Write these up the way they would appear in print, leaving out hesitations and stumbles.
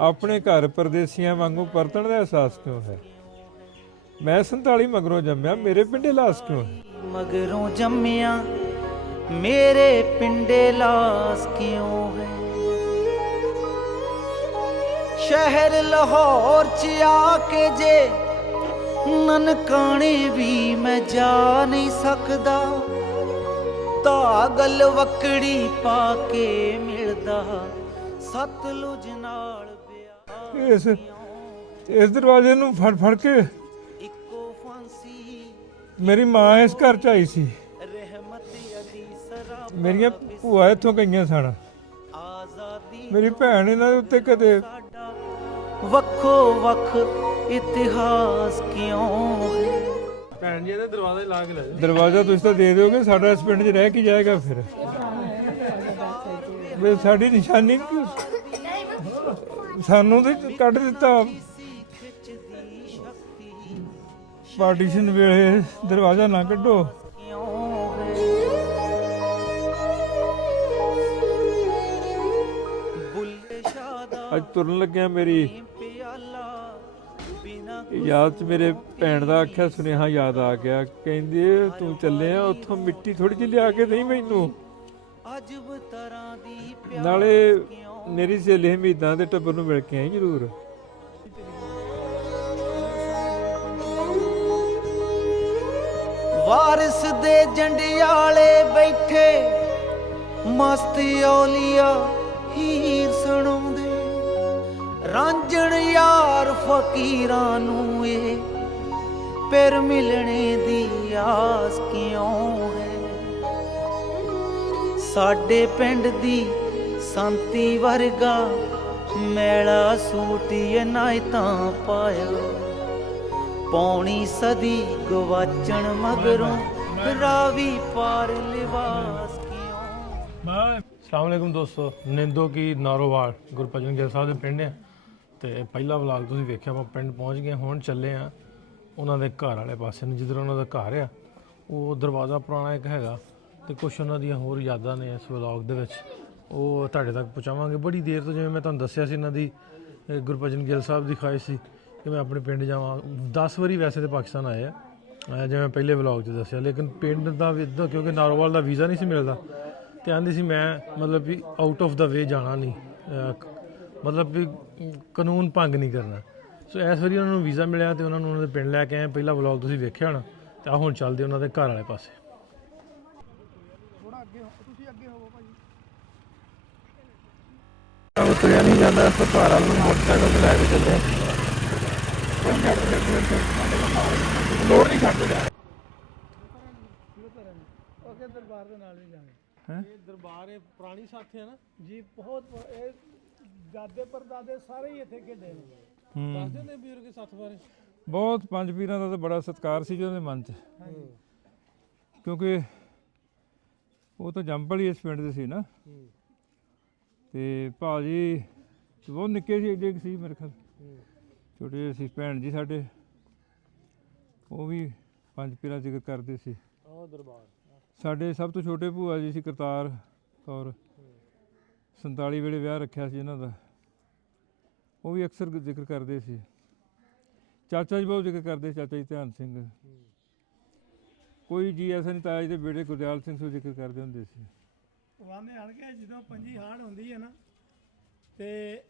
ਆਪਣੇ ਘਰ ਪਰਦੇਸੀਆਂ ਵਾਂਗੂ ਪਰਤਣ ਦਾ ਅਹਿਸਾਸ ਕਿਉਂ ਹੈ? ਮੈਂ 47 ਮਗਰੋਂ ਜੰਮਿਆ, ਮੇਰੇ ਪਿੰਡੇ ਲਾਸ ਕਿਉਂ ਹੈ? ਮਗਰੋਂ ਜੰਮਿਆ ਮੇਰੇ ਪਿੰਡੇ ਲਾਸ ਕਿਉਂ ਹੈ? ਸ਼ਹਿਰ ਲਾਹੌਰ ਚ ਆ ਕੇ ਜੇ ਨਨਕਾਣੇ ਵੀ ਮੈਂ ਜਾ ਨਹੀਂ ਸਕਦਾ, ਧਾਗਲ ਵੱਕੜੀ ਪਾ ਕੇ ਮਿਲਦਾ ਸਤਲੁਜ ਨਾਲ ਵਿਆਹ। ਇਸ ਦਰਵਾਜ਼ੇ ਨੂੰ ਫੜ ਫੜ ਕੇ ਇੱਕੋ ਫਾਂਸੀ ਮੇਰੀ ਮਾਂ ਇਸ ਘਰ ਚ ਆਈ ਸੀ। ਰਹਿਮਤ ਅਲੀ ਸਰਾਬਾ ਮੇਰੀਆਂ ਭੂਆ ਇੱਥੋਂ ਗਈਆਂ ਸਨ। ਆਜ਼ਾਦੀ ਮੇਰੀ ਭੈਣ ਇਹਨਾਂ ਦੇ ਉੱਤੇ ਕਦੇ ਸਾਡਾ ਵੱਖੋ ਵੱਖ ਇਤਿਹਾਸ ਕਿਉਂ ਹੈ? ਭੈਣ ਜੀ ਇਹਦਾ ਦਰਵਾਜ਼ਾ ਹੀ ਲਾ ਕੇ ਲੈ ਜਾਓ। ਦਰਵਾਜ਼ਾ ਤੁਸੀਂ ਤਾਂ ਦੇ ਦਿਓਗੇ, ਸਾਡਾ ਇਸ ਪਿੰਡ 'ਚ ਰਹਿ ਕੇ ਜਾਏਗਾ ਫਿਰ? ਵੀ ਸਾਡੀ ਨਿਸ਼ਾਨੀ ਨਹੀਂ, ਸਾਨੂੰ ਤੇ ਕੱਢ ਦਿੱਤਾ ਪਾਰਟੀਸ਼ਨ ਵੇਲੇ। ਦਰਵਾਜ਼ਾ ਨਾ ਕੱਢੋ। ਅੱਜ ਤੁਰਨ ਲੱਗਿਆ ਮੇਰੀ ਯਾਦ 'ਚ ਮੇਰੇ ਭੈਣ ਦਾ ਆਖਿਆ ਸੁਨੇਹਾ ਯਾਦ ਆ ਗਿਆ। ਕਹਿੰਦੀ ਤੂੰ ਚੱਲੇ ਆ ਉੱਥੋਂ ਮਿੱਟੀ ਥੋੜੀ ਜਿਹੀ ਲਿਆ ਕੇ ਦੇਈਂ ਮੈਨੂੰ। ਨਾਲੇ ਮੇਰੀ ਸਹੇਲੀ ਹਮੀਦਾਂ ਦੇ ਟੱਬਰ ਨੂੰ ਮਿਲ ਕੇ ਆਈ ਜ਼ਰੂਰ। ਵਾਰਿਸ ਦੇ ਜੰਡਿਆਲੇ ਬੈਠੇ ਮਸਤ ਔਲੀਆ ਹੀਰ ਸੁਣਾਉਂਦੇ, ਰਾਂਝਣ ਯਾਰ ਫਕੀਰਾਂ ਨੂੰ ਇਹ ਪਿਰ ਮਿਲਣੇ ਦੀ ਆਸ ਕਿਉਂ ਹੈ? ਸਾਡੇ ਪਿੰਡ ਦੀ ਸੰਤੀ ਵਰਗਾ ਮੈਲਾ ਸੂਟ ਇਨਾਇਤਾਂ ਪਾਇਆ, ਪੌਣੀ ਸਦੀ ਗਵਾਚਣ ਮਗਰੋਂ ਰਾਵੀ ਪਾਰ ਲਿਬਾਸ ਕਿਉਂ? अस्सलाम वालेकुम दोस्तों, निंदो की नारोवाल गुरभजन ਗਿੱਲ ਸਾਹਿਬ ਦੇ ਪਿੰਡ ਆ। ਤੇ ਪਹਿਲਾ ਵਲੌਗ ਤੁਸੀਂ ਵੇਖਿਆ, ਆਪਾਂ ਪਿੰਡ ਪਹੁੰਚ ਗਏ। ਹੁਣ ਚੱਲੇ ਆ ਉਹਨਾਂ ਦੇ ਘਰ ਵਾਲੇ ਪਾਸੇ ਨੂੰ, ਜਿੱਧਰ ਉਹਨਾਂ ਦਾ ਘਰ ਆ। ਉਹ ਦਰਵਾਜ਼ਾ ਪੁਰਾਣਾ ਇੱਕ ਹੈਗਾ ਤੇ ਕੁਛ ਉਹਨਾਂ ਦੀਆਂ ਹੋਰ ਯਾਦਾਂ ਨੇ ਇਸ ਵਲੌਗ ਦੇ ਵਿੱਚ, ਉਹ ਤੁਹਾਡੇ ਤੱਕ ਪਹੁੰਚਾਵਾਂਗੇ। ਬੜੀ ਦੇਰ ਤੋਂ, ਜਿਵੇਂ ਮੈਂ ਤੁਹਾਨੂੰ ਦੱਸਿਆ ਸੀ, ਇਹਨਾਂ ਦੀ ਗੁਰਭਜਨ ਗਿੱਲ ਸਾਹਿਬ ਦੀ ਖੁਆਇਸ਼ ਸੀ ਕਿ ਮੈਂ ਆਪਣੇ ਪਿੰਡ ਜਾਵਾਂ। 10 ਵਾਰੀ ਵੈਸੇ ਤਾਂ ਪਾਕਿਸਤਾਨ ਆਏ ਆ, ਜਿਵੇਂ ਪਹਿਲੇ ਵਲੌਗ 'ਚ ਦੱਸਿਆ, ਲੇਕਿਨ ਪਿੰਡ ਦਾ ਵੀ ਕਿਉਂਕਿ ਨਾਰੋਵਾਲ ਦਾ ਵੀਜ਼ਾ ਨਹੀਂ ਸੀ ਮਿਲਦਾ ਤੇ ਆਂਦੀ ਸੀ ਮੈਂ ਮਤਲਬ ਵੀ ਆਊਟ ਆਫ ਦਾ ਵੇ ਜਾਣਾ ਨਹੀਂ, ਮਤਲਬ ਵੀ ਕਾਨੂੰਨ ਭੰਗ ਨਹੀਂ ਕਰਨਾ। ਸੋ ਇਸ ਵਾਰੀ ਉਹਨਾਂ ਨੂੰ ਵੀਜ਼ਾ ਮਿਲਿਆ ਤੇ ਉਹਨਾਂ ਨੂੰ ਉਹਨਾਂ ਦੇ ਪਿੰਡ ਲੈ ਕੇ ਆਏ। ਪਹਿਲਾ ਵਲੌਗ ਤੁਸੀਂ ਵੇਖਿਆ ਹੋਣਾ। ਤੇ ਆ ਹੁਣ ਚੱਲਦੇ ਉਹਨਾਂ ਦੇ ਘਰ ਵਾਲੇ ਪਾਸੇ। ਤੁਰਿਆ ਨਹੀਂ ਜਾਂਦਾ, ਘਰ ਨੂੰ ਮੋਟਰਸਾਈਕਲ ਲੈ ਕੇ ਚੱਲੇ। ਲੋੜ ਨਹੀਂ ਕਰਦੇ ਦਰਬਾਰ ਦੇ ਨਾਲ ਵੀ ਜਾਣਾ ਹੈ। ਦਰਬਾਰ ਇਹ ਪੁਰਾਣੀ ਸਾਥੀ ਹੈ ਨਾ ਜੀ, ਬਹੁਤ ਦਾਦੇ ਪਰਦਾਦੇ ਸਾਰੇ ਹੀ ਇੱਥੇ ਖੇਡੇ ਨੇ। ਦੱਸਦੇ ਨੇ ਬਜ਼ੁਰਗ ਸੱਥ ਬਾਰੇ ਬਹੁਤ। ਪੰਜ ਪੀਰਾਂ ਦਾ ਤਾਂ ਬੜਾ ਸਤਿਕਾਰ ਸੀ ਜੀ ਉਹਦੇ ਮਨ 'ਚ, ਕਿਉਂਕਿ ਉਹ ਤਾਂ ਜੰਮਪਲ ਹੀ ਇਸ ਪਿੰਡ ਦੇ ਸੀ ਨਾ। ਤੇ ਭਾਜੀ ਬਹੁਤ ਨਿੱਕੇ ਸੀ, ਏਡੇ ਸੀ ਮੇਰੇ ਖਿਆਲ, ਛੋਟੇ ਜਿਹੇ ਸੀ। ਭੈਣ ਜੀ ਸਾਡੇ ਉਹ ਵੀ ਪੰਜ ਪੀਰਾਂ ਜ਼ਿਕਰ ਕਰਦੇ ਸੀ। ਦਰਬਾਰ ਸਾਡੇ ਸਭ ਤੋਂ ਛੋਟੇ ਭੂਆ ਜੀ ਸੀ ਕਰਤਾਰ ਕੌਰ, 47 ਵੇਲੇ ਵਿਆਹ ਰੱਖਿਆ ਸੀ ਇਹਨਾਂ ਦਾ, ਉਹ ਵੀ ਅਕਸਰ ਜ਼ਿਕਰ ਕਰਦੇ ਸੀ। ਚਾਚਾ ਜੀ ਬਹੁਤ ਜ਼ਿਕਰ ਕਰਦੇ, ਚਾਚਾ ਜੀ ਧਿਆਨ ਸਿੰਘ। ਕੋਈ ਜੀ ਐਸਾ ਨਹੀਂ, ਤਾਇਆ ਜੀ ਦੇ ਬੇਟੇ ਗੁਰਦਿਆਲ ਸਿੰਘ ਤੋਂ ਜ਼ਿਕਰ ਕਰਦੇ ਹੁੰਦੇ ਸੀ। ਵਾਂਦੇ ਹਣ ਕੇ ਜਦੋਂ ਪੰਜੀ ਹਾੜ ਹੁੰਦੀ ਹੈ ਨਾ, ਤੇ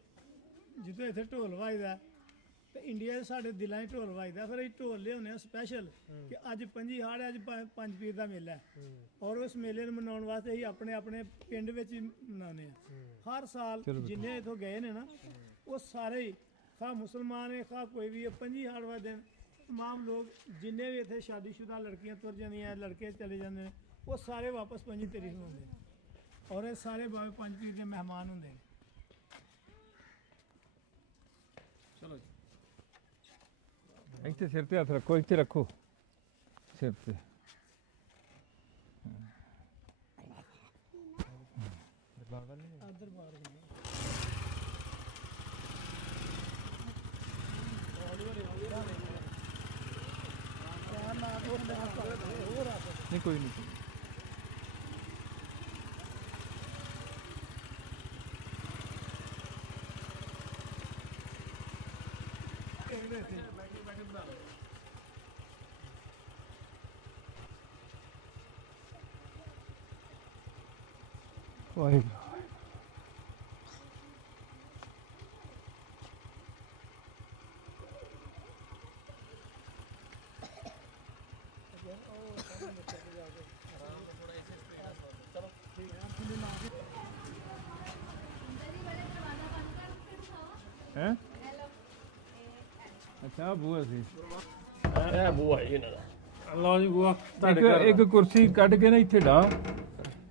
ਜਦੋਂ ਇੱਥੇ ਢੋਲ ਵੱਜਦਾ ਤੇ ਇੰਡੀਆ 'ਚ ਸਾਡੇ ਦਿਲਾਂ 'ਚ ਢੋਲ ਵੱਜਦਾ। ਫਿਰ ਅਸੀਂ ਢੋਲ ਲਿਆਉਂਦੇ ਹਾਂ ਸਪੈਸ਼ਲ ਕਿ ਅੱਜ ਪੰਜੀ ਹਾੜ ਹੈ, ਅੱਜ ਪੰਜ ਪੀਰ ਦਾ ਮੇਲਾ ਹੈ। ਔਰ ਉਸ ਮੇਲੇ ਨੂੰ ਮਨਾਉਣ ਵਾਸਤੇ ਅਸੀਂ ਆਪਣੇ ਆਪਣੇ ਪਿੰਡ ਵਿੱਚ ਹੀ ਮਨਾਉਂਦੇ ਹਾਂ। ਹਰ ਸਾਲ ਜਿੰਨੇ ਇੱਥੋਂ ਗਏ ਨੇ ਨਾ, ਉਹ ਸਾਰੇ ਹੀ, ਖਾ ਮੁਸਲਮਾਨ ਹੈ ਖਾ ਕੋਈ ਵੀ ਹੈ, ਪੰਜੀ ਹਾੜ ਵਾਲੇ ਦਿਨ ਤਮਾਮ ਲੋਕ ਜਿੰਨੇ ਵੀ ਇੱਥੇ ਸ਼ਾਦੀशुदा ਲੜਕੀਆਂ ਤੁਰ ਜਾਂਦੀਆਂ, ਲੜਕੇ ਚਲੇ ਜਾਂਦੇ ਨੇ, ਉਹ ਸਾਰੇ ਵਾਪਸ 25 ਤਰੀਕ ਨੂੰ ਆਉਂਦੇ ਨੇ। ਔਰ ਇਹ ਸਾਰੇ ਬਾਬੇ ਪੰਜ ਪੀਰ ਦੇ ਮਹਿਮਾਨ ਹੁੰਦੇ ਨੇ। ਚਲੋ ਜੀ, ਇੱਥੇ ਸਿਰ ਤੇ ਹੱਥ ਰੱਖੋ, ਇੱਥੇ ਰੱਖੋ ਸਿਰ ਤੇ। ਨਹੀਂ ਕੋਈ ਨਹੀਂ। ਵਾਹਿਗੁਰੂ। ਹੈ ਅੱਛਾ ਬੂਆ ਸੀ। ਇਹ ਬੂਆ ਹੈ ਇਹਨਾਂ ਦਾ। ਲਓ ਜੀ ਬੂਆ ਇੱਕ ਕੁਰਸੀ ਕੱਢ ਕੇ ਨਾ ਇੱਥੇ ਡਾ,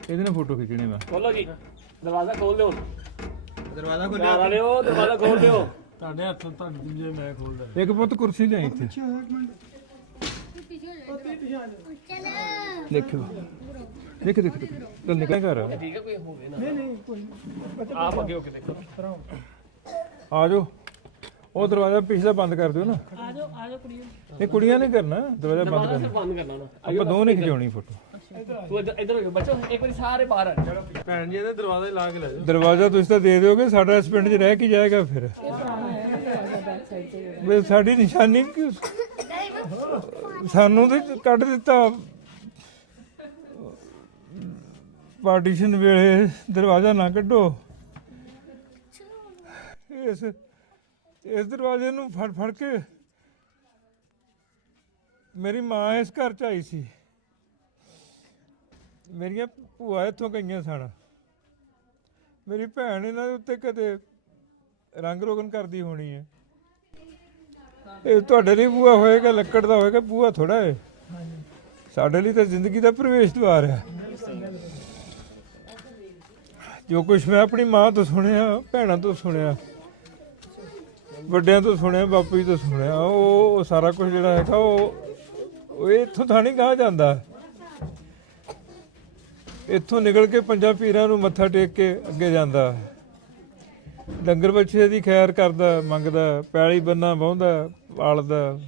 ਇਹਦੇ ਨਾਲ ਫੋਟੋ ਖਿੱਚਣੀ ਮੈਂ। ਖੋਲੋ ਜੀ ਦਰਵਾਜ਼ਾ ਖੋਲ ਦਿਓ। ਦਰਵਾਜ਼ਾ ਖੋਲਿਓ, ਦਰਵਾਜ਼ਾ ਖੋਲ ਦਿਓ। ਤੁਹਾਡੇ ਹੱਥੋਂ ਤੁਹਾਡੀ ਜੇ ਮੈਂ ਖੋਲਦਾ। ਇੱਕ ਪੁੱਤ ਕੁਰਸੀ ਲਿਆਈ ਇੱਥੇ। ਦੇਖੋ ਦੇਖ ਦੇਖ ਚੱਲ ਨਿਕਲ ਘਰ। ਠੀਕ ਹੈ ਕੋਈ ਹੋਵੇ ਨਾ। ਨਹੀਂ ਨਹੀਂ ਕੋਈ ਆਪ ਅੱਗੇ ਹੋ ਕੇ ਦੇਖੋ। ਆ ਜਾਓ, ਉਹ ਦਰਵਾਜ਼ਾ ਪਿਛਲਾ ਬੰਦ ਕਰ ਦਿਓ ਨਾ। ਆ ਜਾਓ ਕੁੜੀਓ। ਇਹ ਕੁੜੀਆਂ ਨੇ ਕਰਨਾ ਦਰਵਾਜ਼ਾ ਬੰਦ ਕਰਨਾ। ਬੰਦ ਕਰਨਾ ਨਾ। ਆਪਾਂ ਦੋ ਨਹੀਂ ਖਿਚਾਉਣੀ ਫੋਟੋ। ਤੂੰ ਇੱਧਰ ਹੋ ਜਾ ਬੱਚੋ, ਇੱਕ ਵਾਰੀ ਸਾਰੇ ਬਾਹਰ ਆ ਜਾਓ। ਭੈਣ ਜੀ ਇਹਦੇ ਦਰਵਾਜ਼ਾ ਲਾ ਕੇ ਲੈ ਜਾਓ। ਦਰਵਾਜ਼ਾ ਤੁਸੀਂ ਤਾਂ ਦੇ ਦਿਓਗੇ, ਸਾਡਾ ਇਸ ਪਿੰਡ 'ਚ ਰਹਿ ਕੇ ਜਾਏਗਾ ਫਿਰ। ਵੀ ਸਾਡੀ ਨਿਸ਼ਾਨੀ ਸਾਨੂੰ ਤੇ ਕੱਢ ਦਿੱਤਾ ਪਾਰਟੀਸ਼ਨ ਵੇਲੇ। ਦਰਵਾਜ਼ਾ ਨਾ ਕੱਢੋ। ਇਸ ਦਰਵਾਜ਼ੇ ਨੂੰ ਫੜ ਫੜ ਕੇ ਮੇਰੀ ਮਾਂ ਇਸ ਘਰ 'ਚ ਆਈ ਸੀ। ਮੇਰੀਆਂ ਭੂਆ ਇੱਥੋਂ ਗਈਆਂ ਸਨ। ਮੇਰੀ ਭੈਣ ਇਹਨਾਂ ਦੇ ਉੱਤੇ ਕਦੇ ਰੰਗ ਰੋਗਨ ਕਰਦੀ ਹੋਣੀ ਹੈ। ਇਹ ਤੁਹਾਡੇ ਲਈ ਬੂਹਾ ਹੋਏਗਾ, ਲੱਕੜ ਦਾ ਹੋਏਗਾ, ਬੂਹਾ ਥੋੜਾ ਹੈ। ਸਾਡੇ ਲਈ ਤਾਂ ਜ਼ਿੰਦਗੀ ਦਾ ਪ੍ਰਵੇਸ਼ ਦੁਆਰ ਹੈ। ਜੋ ਕੁਛ ਮੈਂ ਆਪਣੀ ਮਾਂ ਤੋਂ ਸੁਣਿਆ, ਭੈਣਾਂ ਤੋਂ ਸੁਣਿਆ, ਵੱਡਿਆਂ ਤੋਂ ਸੁਣਿਆ, ਬਾਪੂ ਜੀ ਤੋਂ ਸੁਣਿਆ, ਉਹ ਸਾਰਾ ਕੁਝ ਜਿਹੜਾ ਹੈਗਾ ਉਹ ਇੱਥੋਂ ਤਾਂ ਨਹੀਂ ਗਾਹ ਜਾਂਦਾ। ਇੱਥੋਂ ਨਿਕਲ ਕੇ ਪੰਜਾਂ ਪੀਰਾਂ ਨੂੰ ਮੱਥਾ ਟੇਕ ਕੇ ਅੱਗੇ ਜਾਂਦਾ। ਡੰਗਰ ਬੱਚੇ ਦੀ ਖੈਰ ਕਰਦਾ, ਮੰਗਦਾ, ਪੈਲੀ ਬੰਨਾ ਵਾਹੁੰਦਾ, ਪਾਲਦਾ।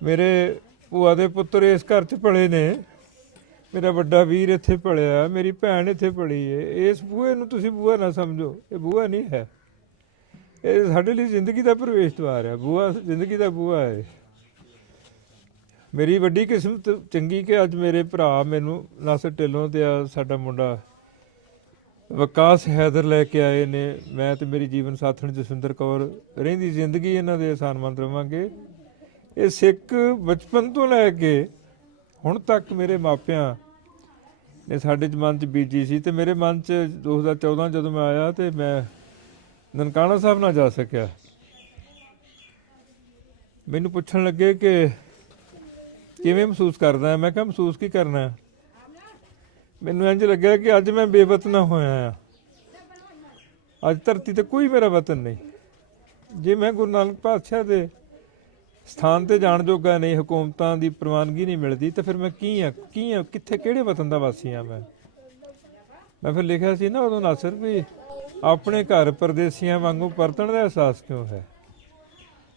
ਮੇਰੇ ਭੂਆ ਦੇ ਪੁੱਤਰ ਇਸ ਘਰ 'ਚ ਪਲੇ ਨੇ। ਮੇਰਾ ਵੱਡਾ ਵੀਰ ਇੱਥੇ ਪਲਿਆ, ਮੇਰੀ ਭੈਣ ਇੱਥੇ ਪਲੀ ਹੈ। ਇਸ ਬੂਹੇ ਨੂੰ ਤੁਸੀਂ ਬੂਹਾ ਨਾ ਸਮਝੋ, ਇਹ ਬੂਹਾ ਨਹੀਂ ਹੈ। ਇਹ ਸਾਡੇ ਲਈ ਜ਼ਿੰਦਗੀ ਦਾ ਪ੍ਰਵੇਸ਼ ਦੁਆਰ ਹੈ। ਬੂਹਾ ਜ਼ਿੰਦਗੀ ਦਾ ਬੂਹਾ ਹੈ। ਮੇਰੀ ਵੱਡੀ ਕਿਸਮਤ ਚੰਗੀ ਕਿ ਅੱਜ ਮੇਰੇ ਭਰਾ ਮੈਨੂੰ ਨਾਸਰ ਢਿੱਲੋਂ ਤੇ ਆ ਸਾਡਾ ਮੁੰਡਾ ਵਿਕਾਸ ਹੈਦਰ ਲੈ ਕੇ ਆਏ ਨੇ। ਮੈਂ ਤੇ ਮੇਰੀ ਜੀਵਨ ਸਾਥਣ ਜਸਵਿੰਦਰ ਕੌਰ ਰਹਿੰਦੀ ਜ਼ਿੰਦਗੀ ਇਹਨਾਂ ਦੇ ਆਸਾਨਮੰਦ ਰਵਾਂਗੇ। ਇਹ ਸਿੱਖ ਬਚਪਨ ਤੋਂ ਲੈ ਕੇ ਹੁਣ ਤੱਕ ਮੇਰੇ ਮਾਪਿਆਂ ਨੇ ਸਾਡੇ ਮਨ 'ਚ ਬੀਜੀ ਸੀ। ਤੇ ਮੇਰੇ ਮਨ 'ਚ 2014 ਜਦੋਂ ਮੈਂ ਆਇਆ ਤੇ ਮੈਂ ਨਨਕਾਣਾ ਸਾਹਿਬ ਨਾ ਜਾ ਸਕਿਆ। ਮੈਨੂੰ ਪੁੱਛਣ ਲੱਗੇ ਕਿ ਕਿਵੇਂ ਮਹਿਸੂਸ ਕਰਦਾ। ਮੈਂ ਕਿਹਾ ਮਹਿਸੂਸ ਕੀ ਕਰਨਾ। ਮੈਨੂੰ ਇੰਝ ਲੱਗਿਆ ਕਿ ਅੱਜ ਮੈਂ ਬੇਵਤਨ ਹੋਇਆ ਆ। ਅੱਜ ਧਰਤੀ ਤੇ ਕੋਈ ਮੇਰਾ ਵਤਨ ਨਹੀਂ। ਜੇ ਮੈਂ ਗੁਰੂ ਨਾਨਕ ਪਾਤਸ਼ਾਹ ਦੇ ਸਥਾਨ ਤੇ ਜਾਣ ਜੋਗਾ ਨਹੀਂ, ਹਕੂਮਤਾਂ ਦੀ ਪ੍ਰਵਾਨਗੀ ਨਹੀਂ ਮਿਲਦੀ, ਤਾਂ ਫਿਰ ਮੈਂ ਕੀ ਆ ਕਿੱਥੇ, ਕਿਹੜੇ ਵਤਨ ਦਾ ਵਾਸੀ ਆ ਮੈਂ ਫਿਰ ਲਿਖਿਆ ਸੀ ਨਾ ਉਦੋਂ ਨਾਸਰ ਵੀ ਆਪਣੇ ਘਰ ਪਰਦੇਸੀਆਂ ਵਾਂਗੂ ਪਰਤਣ ਦਾ ਅਹਿਸਾਸ ਕਿਉਂ ਹੈ।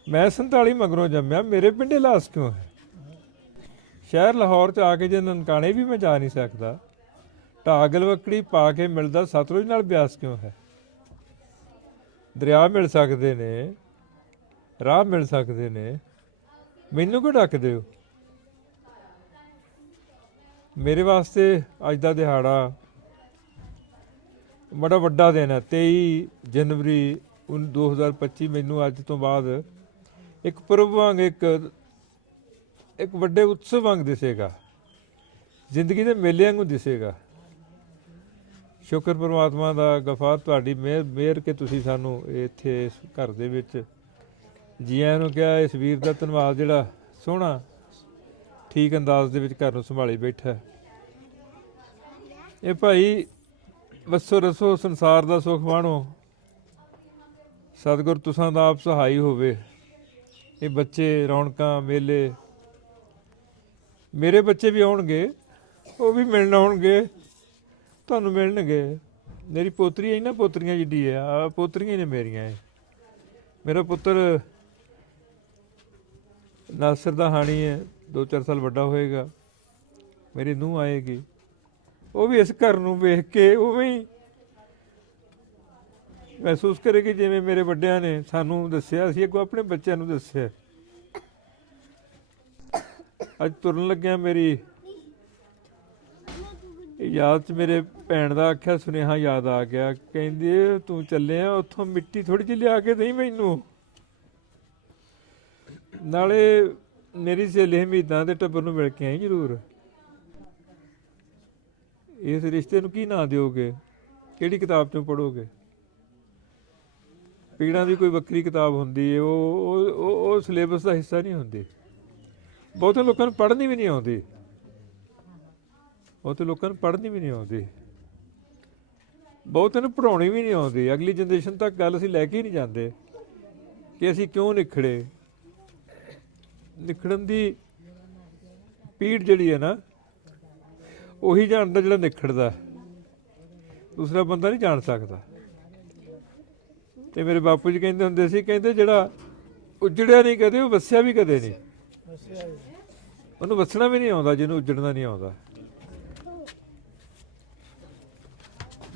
ਮੈਂ 47 ਮਗਰੋਂ ਜੰਮਿਆ, ਮੇਰੇ ਪਿੰਡੇ ਲਾਸ ਕਿਉਂ ਹੈ। ਸ਼ਹਿਰ ਲਾਹੌਰ 'ਚ ਆ ਕੇ ਜੇ ਨਨਕਾਣੇ ਵੀ ਮੈਂ ਜਾ ਨਹੀਂ ਸਕਦਾ, ਢਾਗਲ ਵੱਕੜੀ ਪਾ ਕੇ ਮਿਲਦਾ ਸਤਲੁਜ ਨਾਲ ਬਿਆਸ ਕਿਉਂ ਹੈ। ਦਰਿਆ ਮਿਲ ਸਕਦੇ ਨੇ, ਰਾਹ ਮਿਲ ਸਕਦੇ ਨੇ, ਮੈਨੂੰ ਕਿਉਂ ਡੱਕਦੇ ਹੋ। ਮੇਰੇ ਵਾਸਤੇ ਅੱਜ ਦਾ ਦਿਹਾੜਾ ਬੜਾ ਵੱਡਾ ਦਿਨ ਹੈ। 23 ਜਨਵਰੀ 2025 ਮੈਨੂੰ ਅੱਜ ਤੋਂ ਬਾਅਦ ਇੱਕ ਪੁਰਬ ਵਾਂਗ, ਇੱਕ ਵੱਡੇ ਉਤਸਵ ਵਾਂਗ ਦਿਸੇਗਾ, ਜ਼ਿੰਦਗੀ ਦੇ ਮੇਲੇ ਵਾਂਗੂ ਦਿਸੇਗਾ। ਸ਼ੁਕਰ ਪਰਮਾਤਮਾ ਦਾ, ਗਫਾਰ ਤੁਹਾਡੀ ਮਿਹਰ ਕਿ ਤੁਸੀਂ ਸਾਨੂੰ ਇੱਥੇ ਇਸ ਘਰ ਦੇ ਵਿੱਚ ਜੀ ਆਇਆਂ ਨੂੰ ਕਿਹਾ। ਇਸ ਵੀਰ ਦਾ ਧੰਨਵਾਦ ਜਿਹੜਾ ਸੋਹਣਾ ਠੀਕ ਅੰਦਾਜ਼ ਦੇ ਵਿੱਚ ਘਰ ਨੂੰ ਸੰਭਾਲੀ ਬੈਠਾ। ਇਹ ਭਾਈ ਵਸੋ ਰਸੋ ਸੰਸਾਰ ਦਾ ਸੁਖ ਮਾਣੋ, ਸਤਿਗੁਰ ਤੁਸਾਂ ਦਾ ਆਪ ਸਹਾਈ ਹੋਵੇ। ਇਹ ਬੱਚੇ ਰੌਣਕਾਂ ਮੇਲੇ, ਮੇਰੇ ਬੱਚੇ ਵੀ ਆਉਣਗੇ, ਉਹ ਵੀ ਮਿਲਣ ਆਉਣਗੇ, ਤੁਹਾਨੂੰ ਮਿਲਣਗੇ। ਮੇਰੀ ਪੋਤਰੀ ਹੈ ਨਾ, ਪੋਤਰੀਆਂ ਜਿੱਡੀ ਹੈ, ਆ ਪੋਤਰੀਆਂ ਨੇ ਮੇਰੀਆਂ। ਮੇਰਾ ਪੁੱਤਰ ਨਾਸਰ ਦਾ ਹਾਣੀ ਹੈ, 2-4 ਸਾਲ ਵੱਡਾ ਹੋਏਗਾ। ਮੇਰੀ ਨੂੰਹ ਆਏਗੀ, ਉਹ ਵੀ ਇਸ ਘਰ ਨੂੰ ਵੇਖ ਕੇ ਉਵੇਂ ਹੀ ਮਹਿਸੂਸ ਕਰੇ ਕਿ ਜਿਵੇਂ ਮੇਰੇ ਵੱਡਿਆਂ ਨੇ ਸਾਨੂੰ ਦੱਸਿਆ, ਅਸੀਂ ਅੱਗੋਂ ਆਪਣੇ ਬੱਚਿਆਂ ਨੂੰ ਦੱਸਿਆ। ਅੱਜ ਤੁਰਨ ਲੱਗਿਆ ਮੇਰੀ ਯਾਦ 'ਚ ਮੇਰੇ ਭੈਣ ਦਾ ਆਖਿਆ ਸੁਨੇਹਾ ਯਾਦ ਆ ਗਿਆ। ਕਹਿੰਦੀ ਤੂੰ ਚੱਲਿਆ ਉੱਥੋਂ ਮਿੱਟੀ ਥੋੜ੍ਹੀ ਜਿਹੀ ਲਿਆ ਕੇ ਦੇਈਂ ਮੈਨੂੰ, ਨਾਲੇ ਮੇਰੀ ਸਹੇਲੀ ਹਮੀਦਾਂ ਦੇ ਟੱਬਰ ਨੂੰ ਮਿਲ ਕੇ ਆਈ ਜ਼ਰੂਰ। ਇਸ ਰਿਸ਼ਤੇ ਨੂੰ ਕੀ ਨਾਂ ਦਿਓਗੇ, ਕਿਹੜੀ ਕਿਤਾਬ 'ਚੋਂ ਪੜ੍ਹੋਗੇ? ਪੀੜਾਂ ਦੀ ਕੋਈ ਵੱਖਰੀ ਕਿਤਾਬ ਹੁੰਦੀ ਹੈ, ਉਹ ਸਿਲੇਬਸ ਦਾ ਹਿੱਸਾ ਨਹੀਂ ਹੁੰਦੀ। ਬਹੁਤੇ ਲੋਕਾਂ ਨੂੰ ਪੜ੍ਹਨੀ ਵੀ ਨਹੀਂ ਆਉਂਦੀ, ਬਹੁਤੇ ਲੋਕਾਂ ਨੂੰ ਪੜ੍ਹਨੀ ਵੀ ਨਹੀਂ ਆਉਂਦੀ, ਬਹੁਤੇ ਨੂੰ ਪੜ੍ਹਾਉਣੀ ਵੀ ਨਹੀਂ ਆਉਂਦੀ। ਅਗਲੀ ਜਨਰੇਸ਼ਨ ਤੱਕ ਗੱਲ ਅਸੀਂ ਲੈ ਕੇ ਹੀ ਨਹੀਂ ਜਾਂਦੇ ਕਿ ਅਸੀਂ ਕਿਉਂ ਨਿਖੜੇ। ਨਿਖੜਨ ਦੀ ਪੀੜ ਜਿਹੜੀ ਹੈ ਨਾ, ਉਹੀ ਜਾਣਦਾ ਜਿਹੜਾ ਨਿਖੜਦਾ, ਦੂਸਰਾ ਬੰਦਾ ਨਹੀਂ ਜਾਣ ਸਕਦਾ। ਤੇ ਮੇਰੇ ਬਾਪੂ ਜੀ ਕਹਿੰਦੇ ਹੁੰਦੇ ਸੀ, ਕਹਿੰਦੇ ਜਿਹੜਾ ਉਜੜਿਆ ਨਹੀਂ ਕਦੇ ਉਹ ਵਸਿਆ ਵੀ ਕਦੇ ਨਹੀਂ। ਉਹਨੂੰ ਵਸਣਾ ਵੀ ਨਹੀਂ ਆਉਂਦਾ ਜਿਹਨੂੰ ਉਜੜਨਾ ਨਹੀਂ ਆਉਂਦਾ।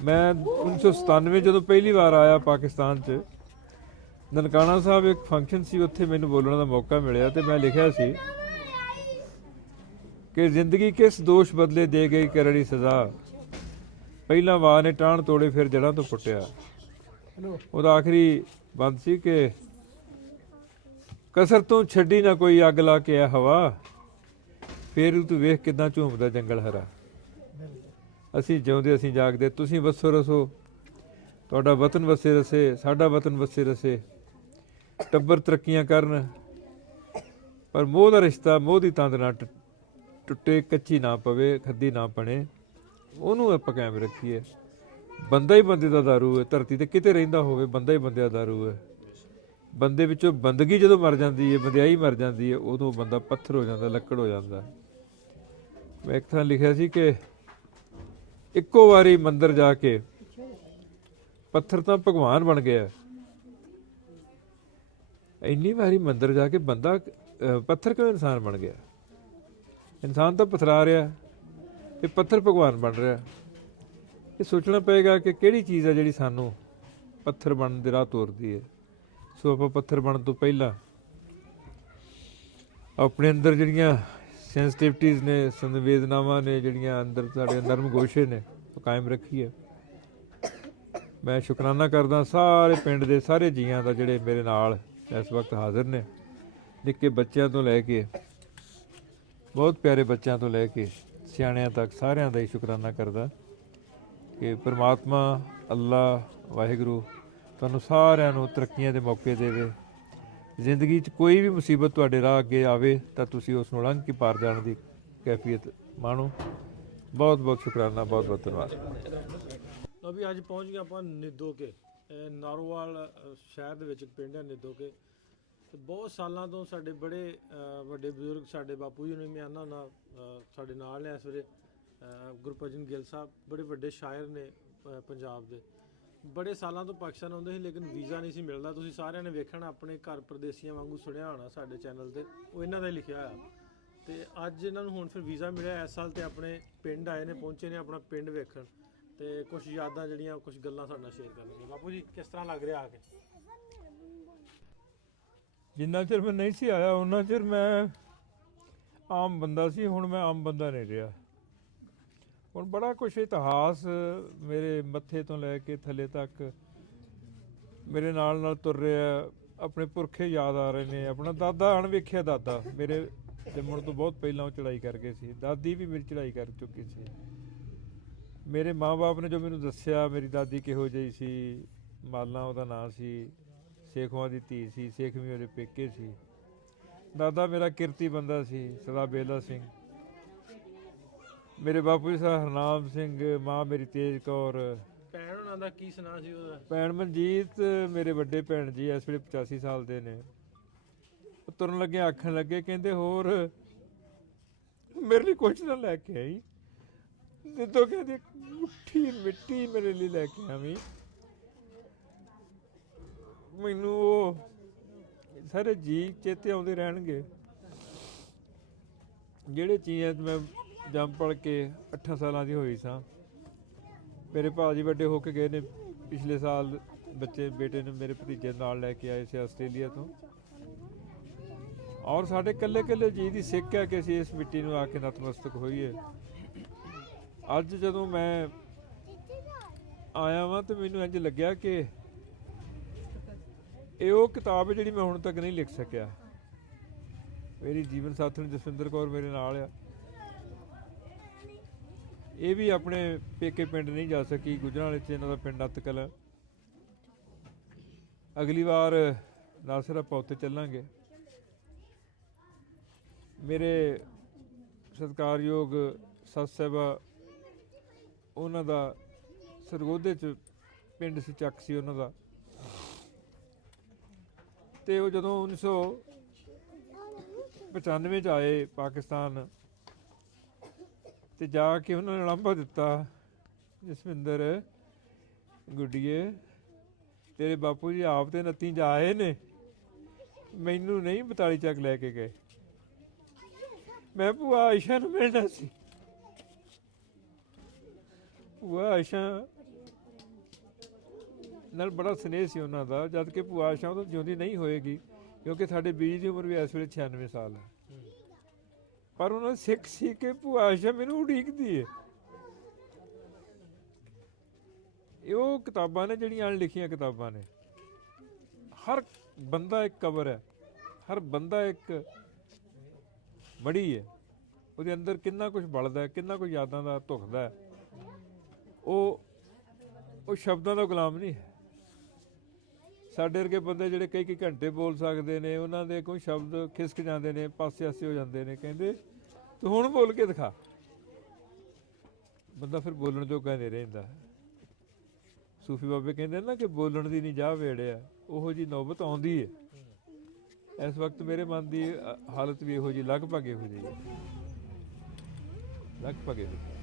ਮੈਂ 1997 ਜਦੋਂ ਪਹਿਲੀ ਵਾਰ ਆਇਆ ਪਾਕਿਸਤਾਨ 'ਚ, ਨਨਕਾਣਾ ਸਾਹਿਬ ਇੱਕ ਫੰਕਸ਼ਨ ਸੀ, ਉੱਥੇ ਮੈਨੂੰ ਬੋਲਣ ਦਾ ਮੌਕਾ ਮਿਲਿਆ ਤੇ ਮੈਂ ਲਿਖਿਆ ਸੀ ਕਿ ਜ਼ਿੰਦਗੀ ਕਿਸ ਦੋਸ਼ ਬਦਲੇ ਦੇ ਗਈ ਕਰੜੀ ਸਜ਼ਾ, ਪਹਿਲਾਂ ਵਾਹ ਨੇ ਟਾਹਣ ਤੋੜੇ ਫਿਰ ਜੜ੍ਹਾਂ ਤੋਂ ਪੁੱਟਿਆ। ਉਹਦਾ ਆਖਰੀ ਬੰਦ ਸੀ ਕਿ ਕਸਰ ਤੋਂ ਛੱਡੀ ਨਾ ਕੋਈ ਅੱਗ ਲਾ ਕੇ ਆ ਹਵਾ, ਫੇਰ ਤੂੰ ਵੇਖ ਕਿੱਦਾਂ ਝੂਮਦਾ ਜੰਗਲ ਹਰਾ। ਅਸੀਂ ਜਿਉਂਦੇ ਅਸੀਂ ਜਾਗਦੇ, ਤੁਸੀਂ ਵਸੋ ਰਸੋ, ਤੁਹਾਡਾ ਵਤਨ ਵਸੇ ਰਸੇ, ਸਾਡਾ ਵਤਨ ਵਸੇ ਰਸੇ, ਟੱਬਰ ਤਰੱਕੀਆਂ ਕਰਨ, ਪਰ ਮੋਹ ਦਾ ਰਿਸ਼ਤਾ ਮੋਹ ਦੀ ਤੰਦ ਨਾ ਟੁੱਟੇ, ਕੱਚੀ ਨਾ ਪਵੇ, ਖੱਦੀ ਨਾ ਬਣੇ, ਉਹਨੂੰ ਆਪਾਂ ਕਾਇਮ ਰੱਖੀਏ। ਬੰਦਾ ਹੀ ਬੰਦੇ ਦਾ ਦਾਰੂ ਹੈ, ਧਰਤੀ ਤੇ ਕਿਤੇ ਰਹਿੰਦਾ ਹੋਵੇ ਬੰਦਾ ਹੀ ਬੰਦੇ ਦਾ ਦਾਰੂ ਹੈ। ਬੰਦੇ ਵਿੱਚੋਂ ਬੰਦਗੀ ਜਦੋਂ ਮਰ ਜਾਂਦੀ ਹੈ, ਬੰਦਿਆਈ ਮਰ ਜਾਂਦੀ ਹੈ, ਉਦੋਂ ਬੰਦਾ ਪੱਥਰ ਹੋ ਜਾਂਦਾ, ਲੱਕੜ ਹੋ ਜਾਂਦਾ। ਮੈਂ ਇੱਕ ਥਾਂ ਲਿਖਿਆ ਸੀ ਕਿ ਇੱਕੋ ਵਾਰੀ ਮੰਦਰ ਜਾ ਕੇ ਪੱਥਰ ਤਾਂ ਭਗਵਾਨ ਬਣ ਗਿਆ, ਇੰਨੀ ਵਾਰੀ ਮੰਦਰ ਜਾ ਕੇ ਬੰਦਾ ਪੱਥਰ ਕਿਉਂ ਇਨਸਾਨ ਬਣ ਗਿਆ? ਇਨਸਾਨ ਤਾਂ ਪਥਰਾ ਰਿਹਾ ਤੇ ਪੱਥਰ ਭਗਵਾਨ ਬਣ ਰਿਹਾ। ਇਹ ਸੋਚਣਾ ਪਏਗਾ ਕਿ ਕਿਹੜੀ ਚੀਜ਼ ਹੈ ਜਿਹੜੀ ਸਾਨੂੰ ਪੱਥਰ ਬਣਨ ਦੇ ਰਾਹ ਤੋਰਦੀ ਹੈ। ਸੋ ਆਪਾਂ ਪੱਥਰ ਬਣਨ ਤੋਂ ਪਹਿਲਾਂ ਆਪਣੇ ਅੰਦਰ ਜਿਹੜੀਆਂ ਸੈਂਸਿਟਿਵਿਟੀਜ਼ ਨੇ, ਸੰਵੇਦਨਾਵਾਂ ਨੇ, ਜਿਹੜੀਆਂ ਅੰਦਰ ਸਾਡੇ ਨਰਮ ਗੋਸ਼ੇ ਨੇ, ਉਹ ਕਾਇਮ ਰੱਖੀਏ। ਮੈਂ ਸ਼ੁਕਰਾਨਾ ਕਰਦਾ ਸਾਰੇ ਪਿੰਡ ਦੇ ਸਾਰੇ ਜੀਆਂ ਦਾ ਜਿਹੜੇ ਮੇਰੇ ਨਾਲ ਇਸ ਵਕਤ ਹਾਜ਼ਰ ਨੇ, ਨਿੱਕੇ ਬੱਚਿਆਂ ਤੋਂ ਲੈ ਕੇ ਬਹੁਤ ਪਿਆਰੇ ਬੱਚਿਆਂ ਤੋਂ ਲੈ ਕੇ ਸਿਆਣਿਆਂ ਤੱਕ, ਸਾਰਿਆਂ ਦਾ ਹੀ ਸ਼ੁਕਰਾਨਾ ਕਰਦਾ ਕਿ ਪਰਮਾਤਮਾ ਅੱਲਾ ਵਾਹਿਗੁਰੂ ਤੁਹਾਨੂੰ ਸਾਰਿਆਂ ਨੂੰ ਤਰੱਕੀਆਂ ਦੇ ਮੌਕੇ ਦੇਵੇ। ਜ਼ਿੰਦਗੀ 'ਚ ਕੋਈ ਵੀ ਮੁਸੀਬਤ ਤੁਹਾਡੇ ਰਾਹ ਅੱਗੇ ਆਵੇ ਤਾਂ ਤੁਸੀਂ ਉਸ ਨੂੰ ਲੰਘ ਕੇ ਪਾਰ ਜਾਣ ਦੀ ਕੈਫੀਅਤ ਮਾਣੋ। ਬਹੁਤ ਬਹੁਤ ਸ਼ੁਕਰਾਨਾ, ਬਹੁਤ ਬਹੁਤ ਧੰਨਵਾਦ। ਅਭੀ ਅੱਜ ਪਹੁੰਚ ਗਏ ਆਪਾਂ ਨਿੱਦੋਕੇ, ਨਾਰੋਵਾਲ ਸ਼ਹਿਰ ਦੇ ਵਿੱਚ ਇੱਕ ਪਿੰਡ ਹੈ ਨਿੱਦੋਕੇ। ਤੇ ਬਹੁਤ ਸਾਲਾਂ ਤੋਂ ਸਾਡੇ ਬੜੇ ਵੱਡੇ ਬਜ਼ੁਰਗ, ਸਾਡੇ ਬਾਪੂ ਜੀ ਨੇ, ਮੈਂ ਆਨਾ ਨਾਲ ਸਾਡੇ ਨਾਲ ਨੇ ਇਸ ਵੇਲੇ ਗੁਰਭਜਨ ਗਿੱਲ ਸਾਹਿਬ, ਬੜੇ ਵੱਡੇ ਸ਼ਾਇਰ ਨੇ ਪੰਜਾਬ ਦੇ। ਬੜੇ ਸਾਲਾਂ ਤੋਂ ਪਾਕਿਸਤਾਨ ਆਉਂਦੇ ਸੀ ਲੇਕਿਨ ਵੀਜ਼ਾ ਨਹੀਂ ਸੀ ਮਿਲਦਾ। ਤੁਸੀਂ ਸਾਰਿਆਂ ਨੇ ਵੇਖਣਾ ਆਪਣੇ ਘਰ ਪਰਦੇਸੀਆਂ ਵਾਂਗੂ ਸੁਣਿਆ ਹੋਣਾ ਸਾਡੇ ਚੈਨਲ ਤੇ, ਉਹ ਇਹਨਾਂ ਦਾ ਹੀ ਲਿਖਿਆ ਹੋਇਆ। ਤੇ ਅੱਜ ਇਹਨਾਂ ਨੂੰ ਹੁਣ ਫਿਰ ਵੀਜ਼ਾ ਮਿਲਿਆ ਇਸ ਸਾਲ ਤੇ ਆਪਣੇ ਪਿੰਡ ਆਏ ਨੇ, ਪਹੁੰਚੇ ਨੇ ਆਪਣਾ ਪਿੰਡ ਵੇਖਣ ਤੇ ਕੁਝ ਯਾਦਾਂ ਜਿਹੜੀਆਂ, ਕੁਝ ਗੱਲਾਂ ਸਾਡੇ ਨਾਲ ਸ਼ੇਅਰ ਕਰਨਗੇ। ਬਾਪੂ ਜੀ ਕਿਸ ਤਰ੍ਹਾਂ ਲੱਗ ਰਿਹਾ ਆ ਕੇ? ਜਿੰਨਾ ਚਿਰ ਮੈਂ ਨਹੀਂ ਸੀ ਆਇਆ ਉਹਨਾਂ ਚਿਰ ਮੈਂ ਆਮ ਬੰਦਾ ਸੀ, ਹੁਣ ਮੈਂ ਆਮ ਬੰਦਾ ਨਹੀਂ ਰਿਹਾ। ਹੁਣ ਬੜਾ ਕੁਛ ਇਤਿਹਾਸ ਮੇਰੇ ਮੱਥੇ ਤੋਂ ਲੈ ਕੇ ਥੱਲੇ ਤੱਕ ਮੇਰੇ ਨਾਲ ਨਾਲ ਤੁਰ ਰਿਹਾ। ਆਪਣੇ ਪੁਰਖੇ ਯਾਦ ਆ ਰਹੇ ਨੇ। ਆਪਣਾ ਦਾਦਾ ਅਣਵੇਖਿਆ ਦਾਦਾ ਮੇਰੇ ਜੰਮਣ ਤੋਂ ਬਹੁਤ ਪਹਿਲਾਂ ਉਹ ਚੜ੍ਹਾਈ ਕਰ ਗਏ ਸੀ। ਦਾਦੀ ਵੀ ਮੇਰੀ ਚੜ੍ਹਾਈ ਕਰ ਚੁੱਕੀ ਸੀ। ਮੇਰੇ ਮਾਂ-ਬਾਪ ਨੇ ਜੋ ਮੈਨੂੰ ਦੱਸਿਆ, ਮੇਰੀ ਦਾਦੀ ਕਿਹੋ ਜਿਹੀ ਸੀ, ਮਾਲਾ ਉਹਦਾ ਨਾਂ ਸੀ, ਸੇਖਵਾਂ ਦੀ ਧੀ ਸੀ, ਸੇਖਵੀਂ ਉਹਦੇ ਪੇਕੇ ਸੀ। ਦਾਦਾ ਮੇਰਾ ਕਿਰਤੀ ਬੰਦਾ ਸੀ, ਸਰਦਾਰ ਬੇਲਾ ਸਿੰਘ। ਮੇਰੇ ਬਾਪੂ ਜੀ ਸਾਹਿਬ ਹਰਨਾਮ ਸਿੰਘ, ਮਾਂ ਮੇਰੀ ਤੇਜ ਕੌਰ। ਭੈਣ ਉਹਨਾਂ ਦਾ ਕੀ ਸੁਣਾ ਸੀ ਉਹਦਾ? ਭੈਣ ਮਨਜੀਤ ਮੇਰੇ ਵੱਡੇ ਭੈਣ ਜੀ ਇਸ ਵੇਲੇ 85 ਸਾਲ ਦੇ ਨੇ। ਉਹ ਤੁਰਨ ਲੱਗੇ ਆਖਣ ਲੱਗੇ, ਕਹਿੰਦੇ ਹੋਰ ਮੇਰੇ ਲਈ ਕੁਛ ਨਾ ਲੈ ਕੇ ਆਈ, ਜਦੋਂ ਕਹਿੰਦੇ ਮੁੱਠੀ ਮਿੱਟੀ ਮੇਰੇ ਲਈ ਲੈ ਕੇ ਆਵੀਂ। ਮੈਨੂੰ ਉਹ ਸਾਰੇ ਜੀ ਚੇਤੇ ਆਉਂਦੇ ਰਹਿਣਗੇ ਜਿਹੜੇ ਚੀਜ਼ਾਂ 'ਚ ਮੈਂ ਜੰਮ ਪਲ ਕੇ 8 ਸਾਲਾਂ ਦੀ ਹੋਈ ਸਾਂ। ਮੇਰੇ ਭਾਅ ਜੀ ਵੱਡੇ ਹੋ ਕੇ ਗਏ ਨੇ ਪਿਛਲੇ ਸਾਲ ਬੱਚੇ ਬੇਟੇ ਨੂੰ ਮੇਰੇ ਭਤੀਜੇ ਨਾਲ ਲੈ ਕੇ ਆਏ ਸੀ ਆਸਟ੍ਰੇਲੀਆ ਤੋਂ। ਔਰ ਸਾਡੇ ਕੱਲੇ ਕੱਲੇ ਜੀ ਦੀ ਸਿੱਖ ਹੈ ਕਿ ਅਸੀਂ ਇਸ ਮਿੱਟੀ ਨੂੰ ਆ ਕੇ ਨਤਮਸਤਕ ਹੋਈਏ। ਅੱਜ ਜਦੋਂ ਮੈਂ ਆਇਆ ਵਾਂ ਤੇ ਮੈਨੂੰ ਇੰਝ ਲੱਗਿਆ ਕਿ ਇਹ ਉਹ ਕਿਤਾਬ ਹੈ ਜਿਹੜੀ ਮੈਂ ਹੁਣ ਤੱਕ ਨਹੀਂ ਲਿਖ ਸਕਿਆ। ਮੇਰੀ ਜੀਵਨ ਸਾਥੀ ਜਸਵਿੰਦਰ ਕੌਰ ਮੇਰੇ ਨਾਲ ਆ, ਇਹ ਵੀ ਆਪਣੇ ਪੇਕੇ ਪਿੰਡ ਨਹੀਂ ਜਾ ਸਕੀ, ਗੁਜਰਾਂਵਾਲੇ 'ਚ ਇਹਨਾਂ ਦਾ ਪਿੰਡ ਅਤਕਲ। ਅਗਲੀ ਵਾਰ ਨਾਸਰ ਆਪਾਂ ਉੱਥੇ ਚੱਲਾਂਗੇ। ਮੇਰੇ ਸਤਿਕਾਰਯੋਗ ਸੱਸ ਸਾਹਿਬਾ, ਉਹਨਾਂ ਦਾ ਸਰਗੋਧੇ 'ਚ ਪਿੰਡ ਸੀ, ਚੱਕ ਸੀ ਉਹਨਾਂ ਦਾ। ਤੇ ਉਹ ਜਦੋਂ 1995 'ਚ ਆਏ ਪਾਕਿਸਤਾਨ, ਤੇ ਜਾ ਕੇ ਉਹਨਾਂ ਨੇ ਲਾਂਭਾ ਦਿੱਤਾ, ਜਸਵਿੰਦਰ ਗੁੱਡੀਏ ਤੇਰੇ ਬਾਪੂ ਜੀ ਆਪ ਤੇ 29 ਜਾ ਆਏ ਨੇ, ਮੈਨੂੰ ਨਹੀਂ 42 ਚੱਕ ਲੈ ਕੇ ਗਏ। ਮੈਂ ਭੂਆ ਆਇਸ਼ਾ ਨੂੰ ਮਿਲਣਾ ਸੀ। ਭੂਆ ਆਇਸ਼ਾ ਨਾਲ ਬੜਾ ਸਨੇਹ ਸੀ ਉਹਨਾਂ ਦਾ, ਜਦ ਕਿ ਭੂਆ ਆਇਸ਼ਾ ਉਦੋਂ ਜਿਉਂਦੀ ਨਹੀਂ ਹੋਏਗੀ, ਕਿਉਂਕਿ ਸਾਡੇ ਬੀਜੀ ਦੀ ਉਮਰ ਵੀ ਇਸ ਵੇਲੇ 96 ਸਾਲ ਹੈ। ਪਰ ਉਹਨਾਂ ਸਿੱਖ ਸੀ ਕਿ ਭੂਆ ਆਇਸ਼ਾ ਮੈਨੂੰ ਉਡੀਕਦੀ ਹੈ। ਇਹ ਉਹ ਕਿਤਾਬਾਂ ਨੇ ਜਿਹੜੀਆਂ ਅਣਲਿਖੀਆਂ ਕਿਤਾਬਾਂ ਨੇ। ਹਰ ਬੰਦਾ ਇੱਕ ਕਬਰ ਹੈ, ਹਰ ਬੰਦਾ ਇੱਕ ਮੜੀ ਹੈ। ਉਹਦੇ ਅੰਦਰ ਕਿੰਨਾ ਕੁਝ ਬਲਦਾ ਹੈ, ਕਿੰਨਾ ਕੁਝ ਯਾਦਾਂ ਦਾ ਧੁਖਦਾ ਹੈ। ਉਹ ਸ਼ਬਦਾਂ ਦਾ ਗੁਲਾਮ ਨਹੀਂ ਹੈ। ਸਾਡੇ ਵਰਗੇ ਬੰਦੇ ਜਿਹੜੇ ਕਈ ਘੰਟੇ ਬੋਲ ਸਕਦੇ ਨੇ, ਉਹਨਾਂ ਦੇ ਕੋਈ ਸ਼ਬਦ ਖਿਸਕ ਜਾਂਦੇ ਨੇ, ਪਾਸੇ-ਆਸੇ ਹੋ ਜਾਂਦੇ ਨੇ। ਕਹਿੰਦੇ ਤੂੰ ਹੁਣ ਬੋਲ ਕੇ ਦਿਖਾ। ਬੰਦਾ ਫਿਰ ਬੋਲਣ ਜੋਗਾ ਨਹੀਂ ਰਹਿੰਦਾ। ਸੂਫੀ ਬਾਬੇ ਕਹਿੰਦੇ ਨਾ ਕਿ ਬੋਲਣ ਦੀ ਨਹੀਂ ਜਾ ਵੇੜਿਆ, ਉਹੋ ਜਿਹੀ ਨੌਬਤ ਆਉਂਦੀ ਹੈ। ਇਸ ਵਕਤ ਮੇਰੇ ਮਨ ਦੀ ਹਾਲਤ ਵੀ ਇਹੋ ਜਿਹੀ, ਲਗਭਗ ਇਹੋ ਜਿਹੀ ਹੈ, ਲਗਭਗ ਇਹੋ ਜਿਹੀ।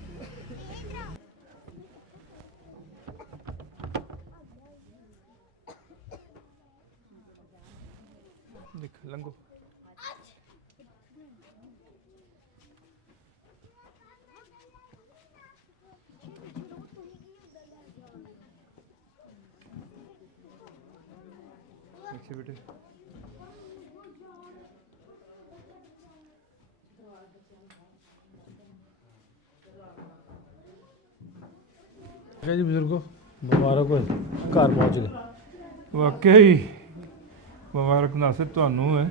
ਦੇਖ ਲੰਘੋ। ਅੱਛਾ ਬੇਟੇ, ਜੀ ਬਜ਼ੁਰਗੋ ਮੁਬਾਰਕ ਹੋਏ, ਘਰ ਪਹੁੰਚ ਗਏ। ਵਾਕਿਆ ਹੀ ਮੁਬਾਰਕ ਨਾਸਿਰ ਤੁਹਾਨੂੰ ਹੈ,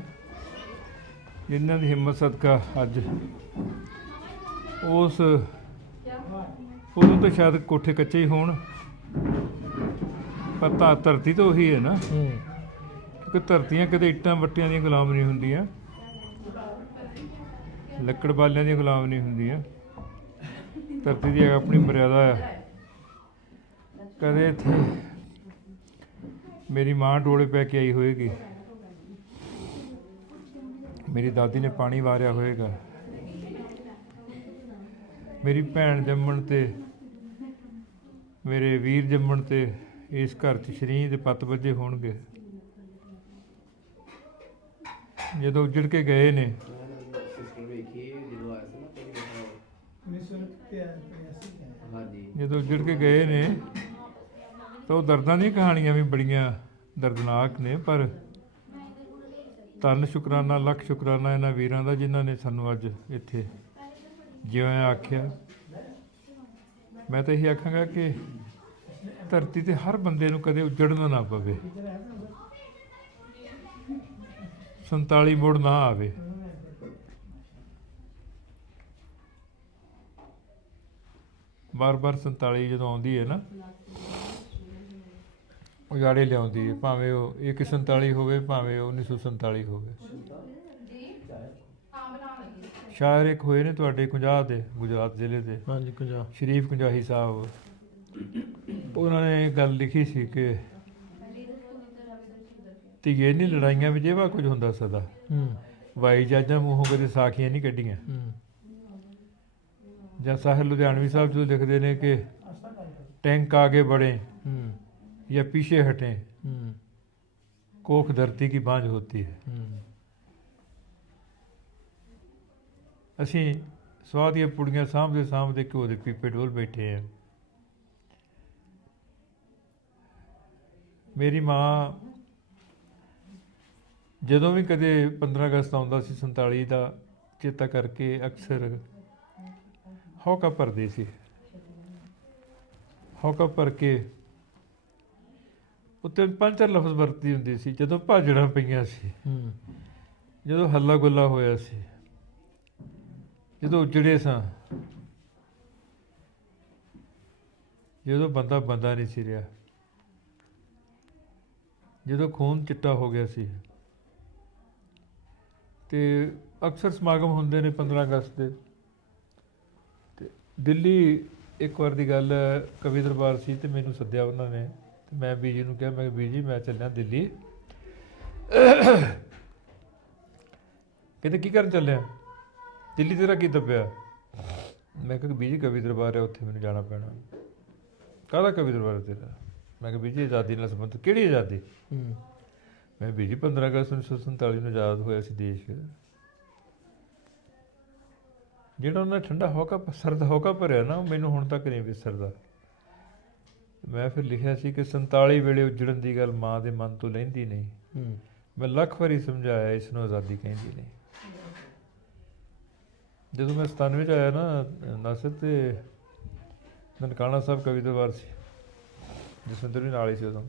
ਜਿਨ੍ਹਾਂ ਦੀ ਹਿੰਮਤ ਸਦਕਾ ਅੱਜ ਉਸ ਉਦੋਂ ਤਾਂ ਸ਼ਾਇਦ ਕੋਠੇ ਕੱਚੇ ਹੀ ਹੋਣ, ਪਰ ਤਾਂ ਧਰਤੀ ਤਾਂ ਉਹੀ ਹੈ ਨਾ। ਕਿਉਂਕਿ ਧਰਤੀਆਂ ਕਦੇ ਇੱਟਾਂ ਵੱਟਿਆਂ ਦੀਆਂ ਗੁਲਾਮ ਨਹੀਂ ਹੁੰਦੀਆਂ, ਲੱਕੜ ਬਾਲਿਆਂ ਦੀਆਂ ਗੁਲਾਮ ਨਹੀਂ ਹੁੰਦੀਆਂ। ਧਰਤੀ ਦੀ ਆਪਣੀ ਮਰਿਆਦਾ ਹੈ। ਕਦੇ ਇੱਥੇ ਮੇਰੀ ਮਾਂ ਡੋਲੇ ਪੈ ਕੇ ਆਈ ਹੋਏਗੀ, ਮੇਰੀ ਦਾਦੀ ਨੇ ਪਾਣੀ ਵਾਰਿਆ ਹੋਏਗਾ, ਮੇਰੀ ਭੈਣ ਜੰਮਣ ਤੇ, ਮੇਰੇ ਵੀਰ ਜੰਮਣ ਤੇ ਇਸ ਘਰ 'ਚ ਸ਼ਰੀਂ ਦੇ ਪੱਤ ਵੱਜੇ ਹੋਣਗੇ। ਜਦੋਂ ਉੱਜੜ ਕੇ ਗਏ ਨੇ, ਜਦੋਂ ਉੱਜੜ ਕੇ ਗਏ ਨੇ ਤਾਂ ਉਹ ਦਰਦਾਂ ਦੀਆਂ ਕਹਾਣੀਆਂ ਵੀ ਬੜੀਆਂ ਦਰਦਨਾਕ ਨੇ। ਪਰ ਧੰਨ ਸ਼ੁਕਰਾਨਾ, ਲੱਖ ਸ਼ੁਕਰਾਨਾ ਇਹਨਾਂ ਵੀਰਾਂ ਦਾ, ਜਿਨ੍ਹਾਂ ਨੇ ਸਾਨੂੰ ਅੱਜ ਇੱਥੇ ਜਿਉਂ ਆਖਿਆ। ਮੈਂ ਤਾਂ ਇਹੀ ਆਖਾਂਗਾ ਕਿ ਧਰਤੀ 'ਤੇ ਹਰ ਬੰਦੇ ਨੂੰ ਕਦੇ ਉੱਜੜਨਾ ਨਾ ਪਵੇ, 47 ਮੁੜ ਨਾ ਆਵੇ। ਬਾਰ-ਬਾਰ 47 ਜਦੋਂ ਆਉਂਦੀ ਹੈ ਨਾ, ਉਜਾੜੇ ਲਿਆਉਂਦੀ ਹੈ, ਭਾਵੇਂ ਉਹ 147 ਹੋਵੇ, ਭਾਵੇਂ ਉਹ 1947 ਹੋਵੇ। ਸ਼ਾਇਰ ਇੱਕ ਹੋਏ ਨੇ ਤੁਹਾਡੇ ਕੁੰਜਾਹ ਦੇ, ਗੁਜਰਾਤ ਜ਼ਿਲ੍ਹੇ ਦੇ, ਹਾਂਜੀ ਕੁੰਜਾ ਸ਼ਰੀਫ ਕੁੰਜਾਹੀ ਸਾਹਿਬ। ਉਹਨਾਂ ਨੇ ਇਹ ਗੱਲ ਲਿਖੀ ਸੀ ਕਿ ਧੀਏ ਨਹੀਂ ਲੜਾਈਆਂ ਵਿੱਚ ਇਹਵਾ ਕੁਝ ਹੁੰਦਾ ਸਦਾ, ਵਾਈ ਜੱਜਾਂ ਮੂੰਹੋਂ ਕਦੇ ਸਾਖੀਆਂ ਨਹੀਂ ਕੱਢੀਆਂ। ਜਾਂ ਸਾਹਿਲ ਲੁਧਿਆਣਵੀ ਸਾਹਿਬ ਜੋ ਲਿਖਦੇ ਨੇ ਕਿ ਟੈਂਕ ਆਗੇ बढ़े या पीछे हटे, कोख धरती की बांझ होती है। ਅਸੀਂ ਸਵਾਹ ਦੀਆਂ ਪੁੜੀਆਂ ਸਾਂਭਦੇ ਸਾਂਭਦੇ ਘਿਓ ਦੇ ਪੀਪੇ ਡੋਲ ਬੈਠੇ ਆ। ਮੇਰੀ ਮਾਂ ਜਦੋਂ ਵੀ ਕਦੇ 15 ਅਗਸਤ ਆਉਂਦਾ ਸੀ 47 ਦਾ ਚੇਤਾ ਕਰਕੇ ਅਕਸਰ ਹੌਕਾ ਭਰਦੀ ਸੀ। ਹੌਕਾ ਭਰ ਕੇ ਉੱਤੇ 5-4 ਲਫ਼ਜ਼ ਵਰਤਦੀ ਹੁੰਦੀ ਸੀ। ਜਦੋਂ ਭਾਜੜਾਂ ਪਈਆਂ ਸੀ, ਜਦੋਂ ਹੱਲਾ ਗੁੱਲਾ ਹੋਇਆ ਸੀ, ਜਦੋਂ ਉਜੜੇ ਸਾਂ, ਜਦੋਂ ਬੰਦਾ ਬੰਦਾ ਨਹੀਂ ਸੀ ਰਿਹਾ, ਜਦੋਂ ਖੂਨ ਚਿੱਟਾ ਹੋ ਗਿਆ ਸੀ, ਤੇ ਅਕਸਰ ਸਮਾਗਮ ਹੁੰਦੇ ਨੇ 15 ਅਗਸਤ ਦੇ। ਤੇ ਦਿੱਲੀ ਇੱਕ ਵਾਰ ਦੀ ਗੱਲ ਹੈ, ਕਵੀ ਦਰਬਾਰ ਸੀ ਤੇ ਮੈਨੂੰ ਸੱਦਿਆ ਉਹਨਾਂ ਨੇ, ਤੇ ਮੈਂ ਬੀਜੀ ਨੂੰ ਕਿਹਾ, ਮੈਂ ਕਿਹਾ ਬੀਜੀ ਮੈਂ ਚੱਲਿਆ ਦਿੱਲੀ। ਕਹਿੰਦੇ ਕੀ ਕਰਨ ਚੱਲਿਆ? ਦਿੱਲੀ ਤੇਰਾ ਕੀ ਦੱਬਿਆ? ਮੈਂ ਕਿਹਾ ਬੀਜੀ ਕਵੀ ਦਰਬਾਰ ਹੈ, ਉੱਥੇ ਮੈਨੂੰ ਜਾਣਾ ਪੈਣਾ। ਕਾਹਦਾ ਕਵੀ ਦਰਬਾਰ ਤੇਰਾ? ਮੈਂ ਕਿਹਾ ਬੀਜੀ ਆਜ਼ਾਦੀ ਨਾਲ ਸੰਬੰਧ। ਕਿਹੜੀ ਆਜ਼ਾਦੀ? ਮੈਂ ਬੀਜੀ 15 ਅਗਸਤ 1947 ਨੂੰ ਆਜ਼ਾਦ ਹੋਇਆ ਸੀ ਦੇਸ਼, ਜਿਹੜਾ ਉਹਨਾਂ ਠੰਡਾ ਹੌਕਾ ਸਰਦ ਹੌਕਾ ਭਰਿਆ ਨਾ, ਉਹ ਮੈਨੂੰ ਹੁਣ ਤੱਕ ਨਹੀਂ ਵਿਸਰਦਾ। ਮੈਂ ਫਿਰ ਲਿਖਿਆ ਸੀ ਕਿ 47 ਵੇਲੇ ਉੱਜੜਨ ਦੀ ਗੱਲ ਮਾਂ ਦੇ ਮਨ ਤੋਂ ਲੈਂਦੀ ਨਹੀਂ। ਮੈਂ ਲੱਖ ਵਾਰੀ ਸਮਝਾਇਆ ਇਸ ਨੂੰ ਆਜ਼ਾਦੀ ਕਹਿੰਦੀ ਨਹੀਂ। ਜਦੋਂ ਮੈਂ 97 'ਚ ਆਇਆ ਨਾ ਨਾਸਿਰ, ਤੇ ਨਨਕਾਣਾ ਸਾਹਿਬ ਕਵੀ ਦਰਬਾਰ ਸੀ, ਜਸਵਿੰਦਰ ਵੀ ਨਾਲ ਹੀ ਸੀ ਉਦੋਂ।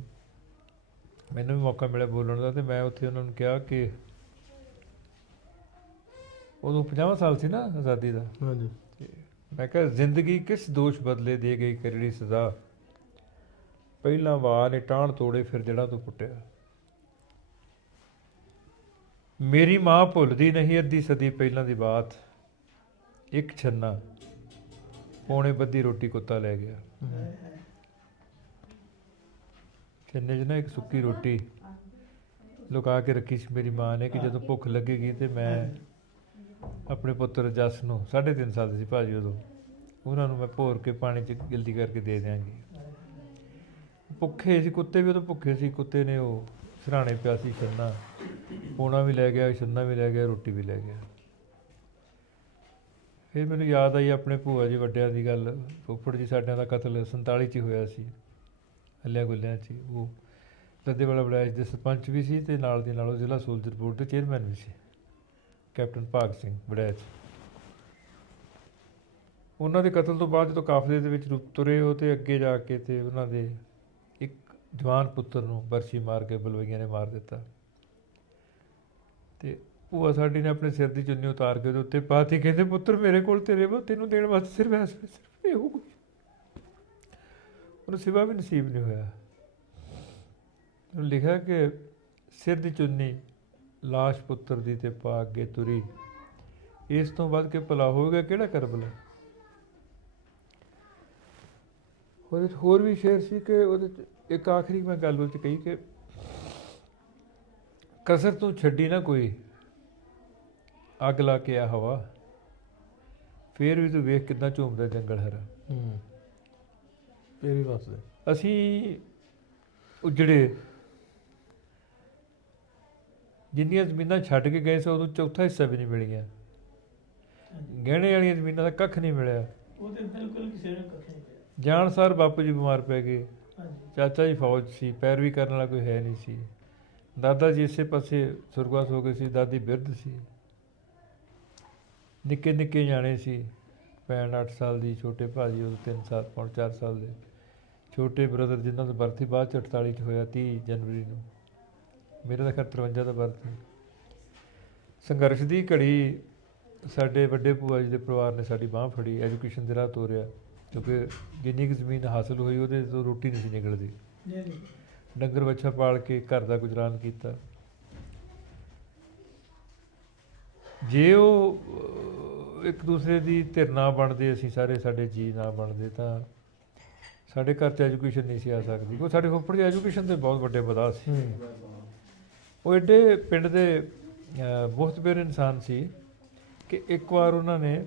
ਮੈਨੂੰ ਵੀ ਮੌਕਾ ਮਿਲਿਆ ਬੋਲਣ ਦਾ, ਤੇ ਮੈਂ ਉੱਥੇ ਉਹਨਾਂ ਨੂੰ ਕਿਹਾ ਕਿ ਉਦੋਂ 50ਵਾਂ ਸਾਲ ਸੀ ਨਾ ਆਜ਼ਾਦੀ ਦਾ। ਹਾਂਜੀ। ਮੈਂ ਕਿਹਾ ਜ਼ਿੰਦਗੀ ਕਿਸ ਦੋਸ਼ ਬਦਲੇ ਦੇ ਗਈ ਕਰੜੀ ਸਜ਼ਾ, ਪਹਿਲਾਂ ਵਾਹ ਨੇ ਟਾਹਣ ਤੋੜੇ ਫਿਰ ਜੜ੍ਹਾਂ ਤੋਂ ਪੁੱਟਿਆ। ਮੇਰੀ ਮਾਂ ਭੁੱਲਦੀ ਨਹੀਂ ਅੱਧੀ ਸਦੀ ਪਹਿਲਾਂ ਦੀ ਬਾਤ, ਇੱਕ ਛੰਨਾ ਪੌਣੇ ਬੱਧੀ ਰੋਟੀ ਕੁੱਤਾ ਲੈ ਗਿਆ। ਛੰਨੇ 'ਚ ਨਾ ਇੱਕ ਸੁੱਕੀ ਰੋਟੀ ਲੁਕਾ ਕੇ ਰੱਖੀ ਸੀ ਮੇਰੀ ਮਾਂ ਨੇ, ਕਿ ਜਦੋਂ ਭੁੱਖ ਲੱਗੇਗੀ ਤੇ ਮੈਂ ਆਪਣੇ ਪੁੱਤਰ ਜੱਸ ਨੂੰ, 3.5 ਸਾਲ ਦੇ ਸੀ ਭਾਜੀ ਉਦੋਂ, ਉਹਨਾਂ ਨੂੰ ਮੈਂ ਭੋਰ ਕੇ ਪਾਣੀ 'ਚ ਜਲਦੀ ਕਰਕੇ ਦੇ ਦਿਆਂਗੀ। ਭੁੱਖੇ ਸੀ ਕੁੱਤੇ ਵੀ, ਉਦੋਂ ਭੁੱਖੇ ਸੀ। ਕੁੱਤੇ ਨੇ ਉਹ ਸਿਰਹਾਣੇ ਪਿਆ ਸੀ ਛੰਨਾ, ਪੌਣਾ ਵੀ ਲੈ ਗਿਆ, ਛੰਨਾ ਵੀ ਲੈ ਗਿਆ, ਰੋਟੀ ਵੀ ਲੈ ਗਿਆ। ਫਿਰ ਮੈਨੂੰ ਯਾਦ ਆਈ ਆਪਣੇ ਭੂਆ ਜੀ ਵੱਡਿਆਂ ਦੀ ਗੱਲ। ਫੁੱਫੜ ਜੀ ਸਾਡਿਆਂ ਦਾ ਕਤਲ 47 'ਚ ਹੀ ਹੋਇਆ ਸੀ, ਹੱਲਿਆਂ ਗੁੱਲਿਆਂ 'ਚ। ਉਹ ਲੱਦੇਵਾਲਾ ਬਲਾਚ ਦੇ ਸਰਪੰਚ ਵੀ ਸੀ, ਤੇ ਨਾਲ ਦੀ ਨਾਲ ਉਹ ਜ਼ਿਲ੍ਹਾ ਸੋਲਜਰ ਬੋਰਡ ਦੇ ਚੇਅਰਮੈਨ ਵੀ ਸੀ, ਕੈਪਟਨ ਭਾਗ ਸਿੰਘ ਬੜੈਚ। ਉਹਨਾਂ ਦੇ ਕਤਲ ਤੋਂ ਬਾਅਦ ਜਦੋਂ ਕਾਫਲੇ ਦੇ ਵਿੱਚ ਤੁਰੇ ਉਹ, ਤੇ ਅੱਗੇ ਜਾ ਕੇ ਤੇ ਉਹਨਾਂ ਦੇ ਇੱਕ ਜਵਾਨ ਪੁੱਤਰ ਨੂੰ ਬਰਛੀ ਮਾਰ ਕੇ ਬਲਵਈਆਂ ਨੇ ਮਾਰ ਦਿੱਤਾ। ਤੇ ਭੂਆ ਸਾਡੀ ਨੇ ਆਪਣੇ ਸਿਰ ਦੀ ਚੁੰਨੀ ਉਤਾਰ ਕੇ ਉਹਦੇ ਉੱਤੇ ਪਾਤੀ। ਕਹਿੰਦੇ ਪੁੱਤਰ ਮੇਰੇ ਕੋਲ ਤੇਰੇ ਤੈਨੂੰ ਦੇਣ ਵਾਸਤੇ ਸਿਰਫ ਇਹੋ ਕੁਝ। ਉਹਨੂੰ ਸਿਵਾ ਵੀ ਨਸੀਬ ਨਹੀਂ ਹੋਇਆ। ਉਹਨੇ ਲਿਖਿਆ ਕਿ ਸਿਰ ਦੀ ਚੁੰਨੀ ਲਾਸ਼ ਪੁੱਤਰ ਦੀ ਤੇ ਪਾ ਅੱਗੇ ਤੁਰੀ, ਇਸ ਤੋਂ ਵੱਧ ਕੇ ਭਲਾ ਹੋਵੇਗਾ ਕਿਹੜਾ ਕਰਬਲਾ। ਹੋਰ ਵੀ ਸ਼ੇਰ ਸੀ ਕਿ ਉਹਦੇ 'ਚ ਇੱਕ ਆਖਰੀ ਮੈਂ ਗੱਲ ਉਹ 'ਚ ਕਹੀ ਕਿ ਕਸਰ ਤੂੰ ਛੱਡੀ ਨਾ ਕੋਈ, ਅੱਗ ਲਾ ਕੇ ਆ ਹਵਾ, ਫੇਰ ਵੀ ਤੂੰ ਵੇਖ ਕਿੱਦਾਂ ਝੂਮਦਾ ਜੰਗਲ ਹਰਾ। ਫੇਰ ਵੀ ਵਸਦੇ। ਅਸੀਂ ਉਜੜੇ, ਜਿੰਨੀਆਂ ਜ਼ਮੀਨਾਂ ਛੱਡ ਕੇ ਗਏ ਸੀ ਉਦੋਂ ਚੌਥਾ ਹਿੱਸਾ ਵੀ ਨਹੀਂ ਮਿਲੀਆਂ। ਗਹਿਣੇ ਵਾਲੀਆਂ ਜ਼ਮੀਨਾਂ ਦਾ ਕੱਖ ਨਹੀਂ ਮਿਲਿਆ। ਜਾਣ ਸਾਰ ਬਾਪੂ ਜੀ ਬਿਮਾਰ ਪੈ ਗਏ, ਚਾਚਾ ਜੀ ਫੌਜ ਸੀ, ਪੈਰਵੀ ਕਰਨ ਵਾਲਾ ਕੋਈ ਹੈ ਨਹੀਂ ਸੀ। ਦਾਦਾ ਜੀ ਇਸੇ ਪਾਸੇ ਸੁਰਗਵਾਸ ਹੋ ਗਏ ਸੀ, ਦਾਦੀ ਬਿਰਧ ਸੀ। ਨਿੱਕੇ ਨਿੱਕੇ ਜਾਣੇ ਸੀ, ਭੈਣ 8 ਸਾਲ ਦੀ, ਛੋਟੇ ਭਾਜੀ ਉਦੋਂ 3 ਸਾਲ ਪੌਣ 4 ਸਾਲ ਦੇ, ਛੋਟੇ ਬ੍ਰਦਰ ਜਿਨ੍ਹਾਂ ਦਾ ਬਰਥ ਹੀ ਬਾਅਦ 'ਚ 48 'ਚ ਹੋਇਆ 30 ਜਨਵਰੀ ਨੂੰ। ਮੇਰਾ ਤਾਂ ਖੈਰ 53 ਦਾ ਬਰਥ ਹੈ। ਸੰਘਰਸ਼ ਦੀ ਘੜੀ ਸਾਡੇ ਵੱਡੇ ਭੂਆ ਜੀ ਦੇ ਪਰਿਵਾਰ ਨੇ ਸਾਡੀ ਬਾਂਹ ਫੜੀ, ਐਜੂਕੇਸ਼ਨ ਦੇ ਰਾਹ ਤੋਰਿਆ, ਕਿਉਂਕਿ ਜਿੰਨੀ ਕੁ ਜ਼ਮੀਨ ਹਾਸਲ ਹੋਈ ਉਹਦੇ ਤੋਂ ਰੋਟੀ ਨਹੀਂ ਸੀ ਨਿਕਲਦੀ। ਡੰਗਰ ਵੱਛਾ ਪਾਲ ਕੇ ਘਰ ਦਾ ਗੁਜ਼ਰਾਨ ਕੀਤਾ। ਜੇ ਉਹ ਇੱਕ ਦੂਸਰੇ ਦੀ ਧਿਰ ਨਾ ਬਣਦੇ, ਅਸੀਂ ਸਾਰੇ ਸਾਡੇ ਜੀਅ ਨਾ ਬਣਦੇ, ਤਾਂ ਸਾਡੇ ਘਰ 'ਚ ਐਜੂਕੇਸ਼ਨ ਨਹੀਂ ਸੀ ਆ ਸਕਦੀ। ਉਹ ਸਾਡੇ ਫੁੱਫੜ ਦੀ ਐਜੂਕੇਸ਼ਨ ਦੇ ਬਹੁਤ ਵੱਡੇ ਵਧਾ ਸੀ। ਉਹ ਐਡੇ ਪਿੰਡ ਦੇ ਮੁਖਤਬਰ ਇਨਸਾਨ ਸੀ ਕਿ ਇੱਕ ਵਾਰ ਉਹਨਾਂ ਨੇ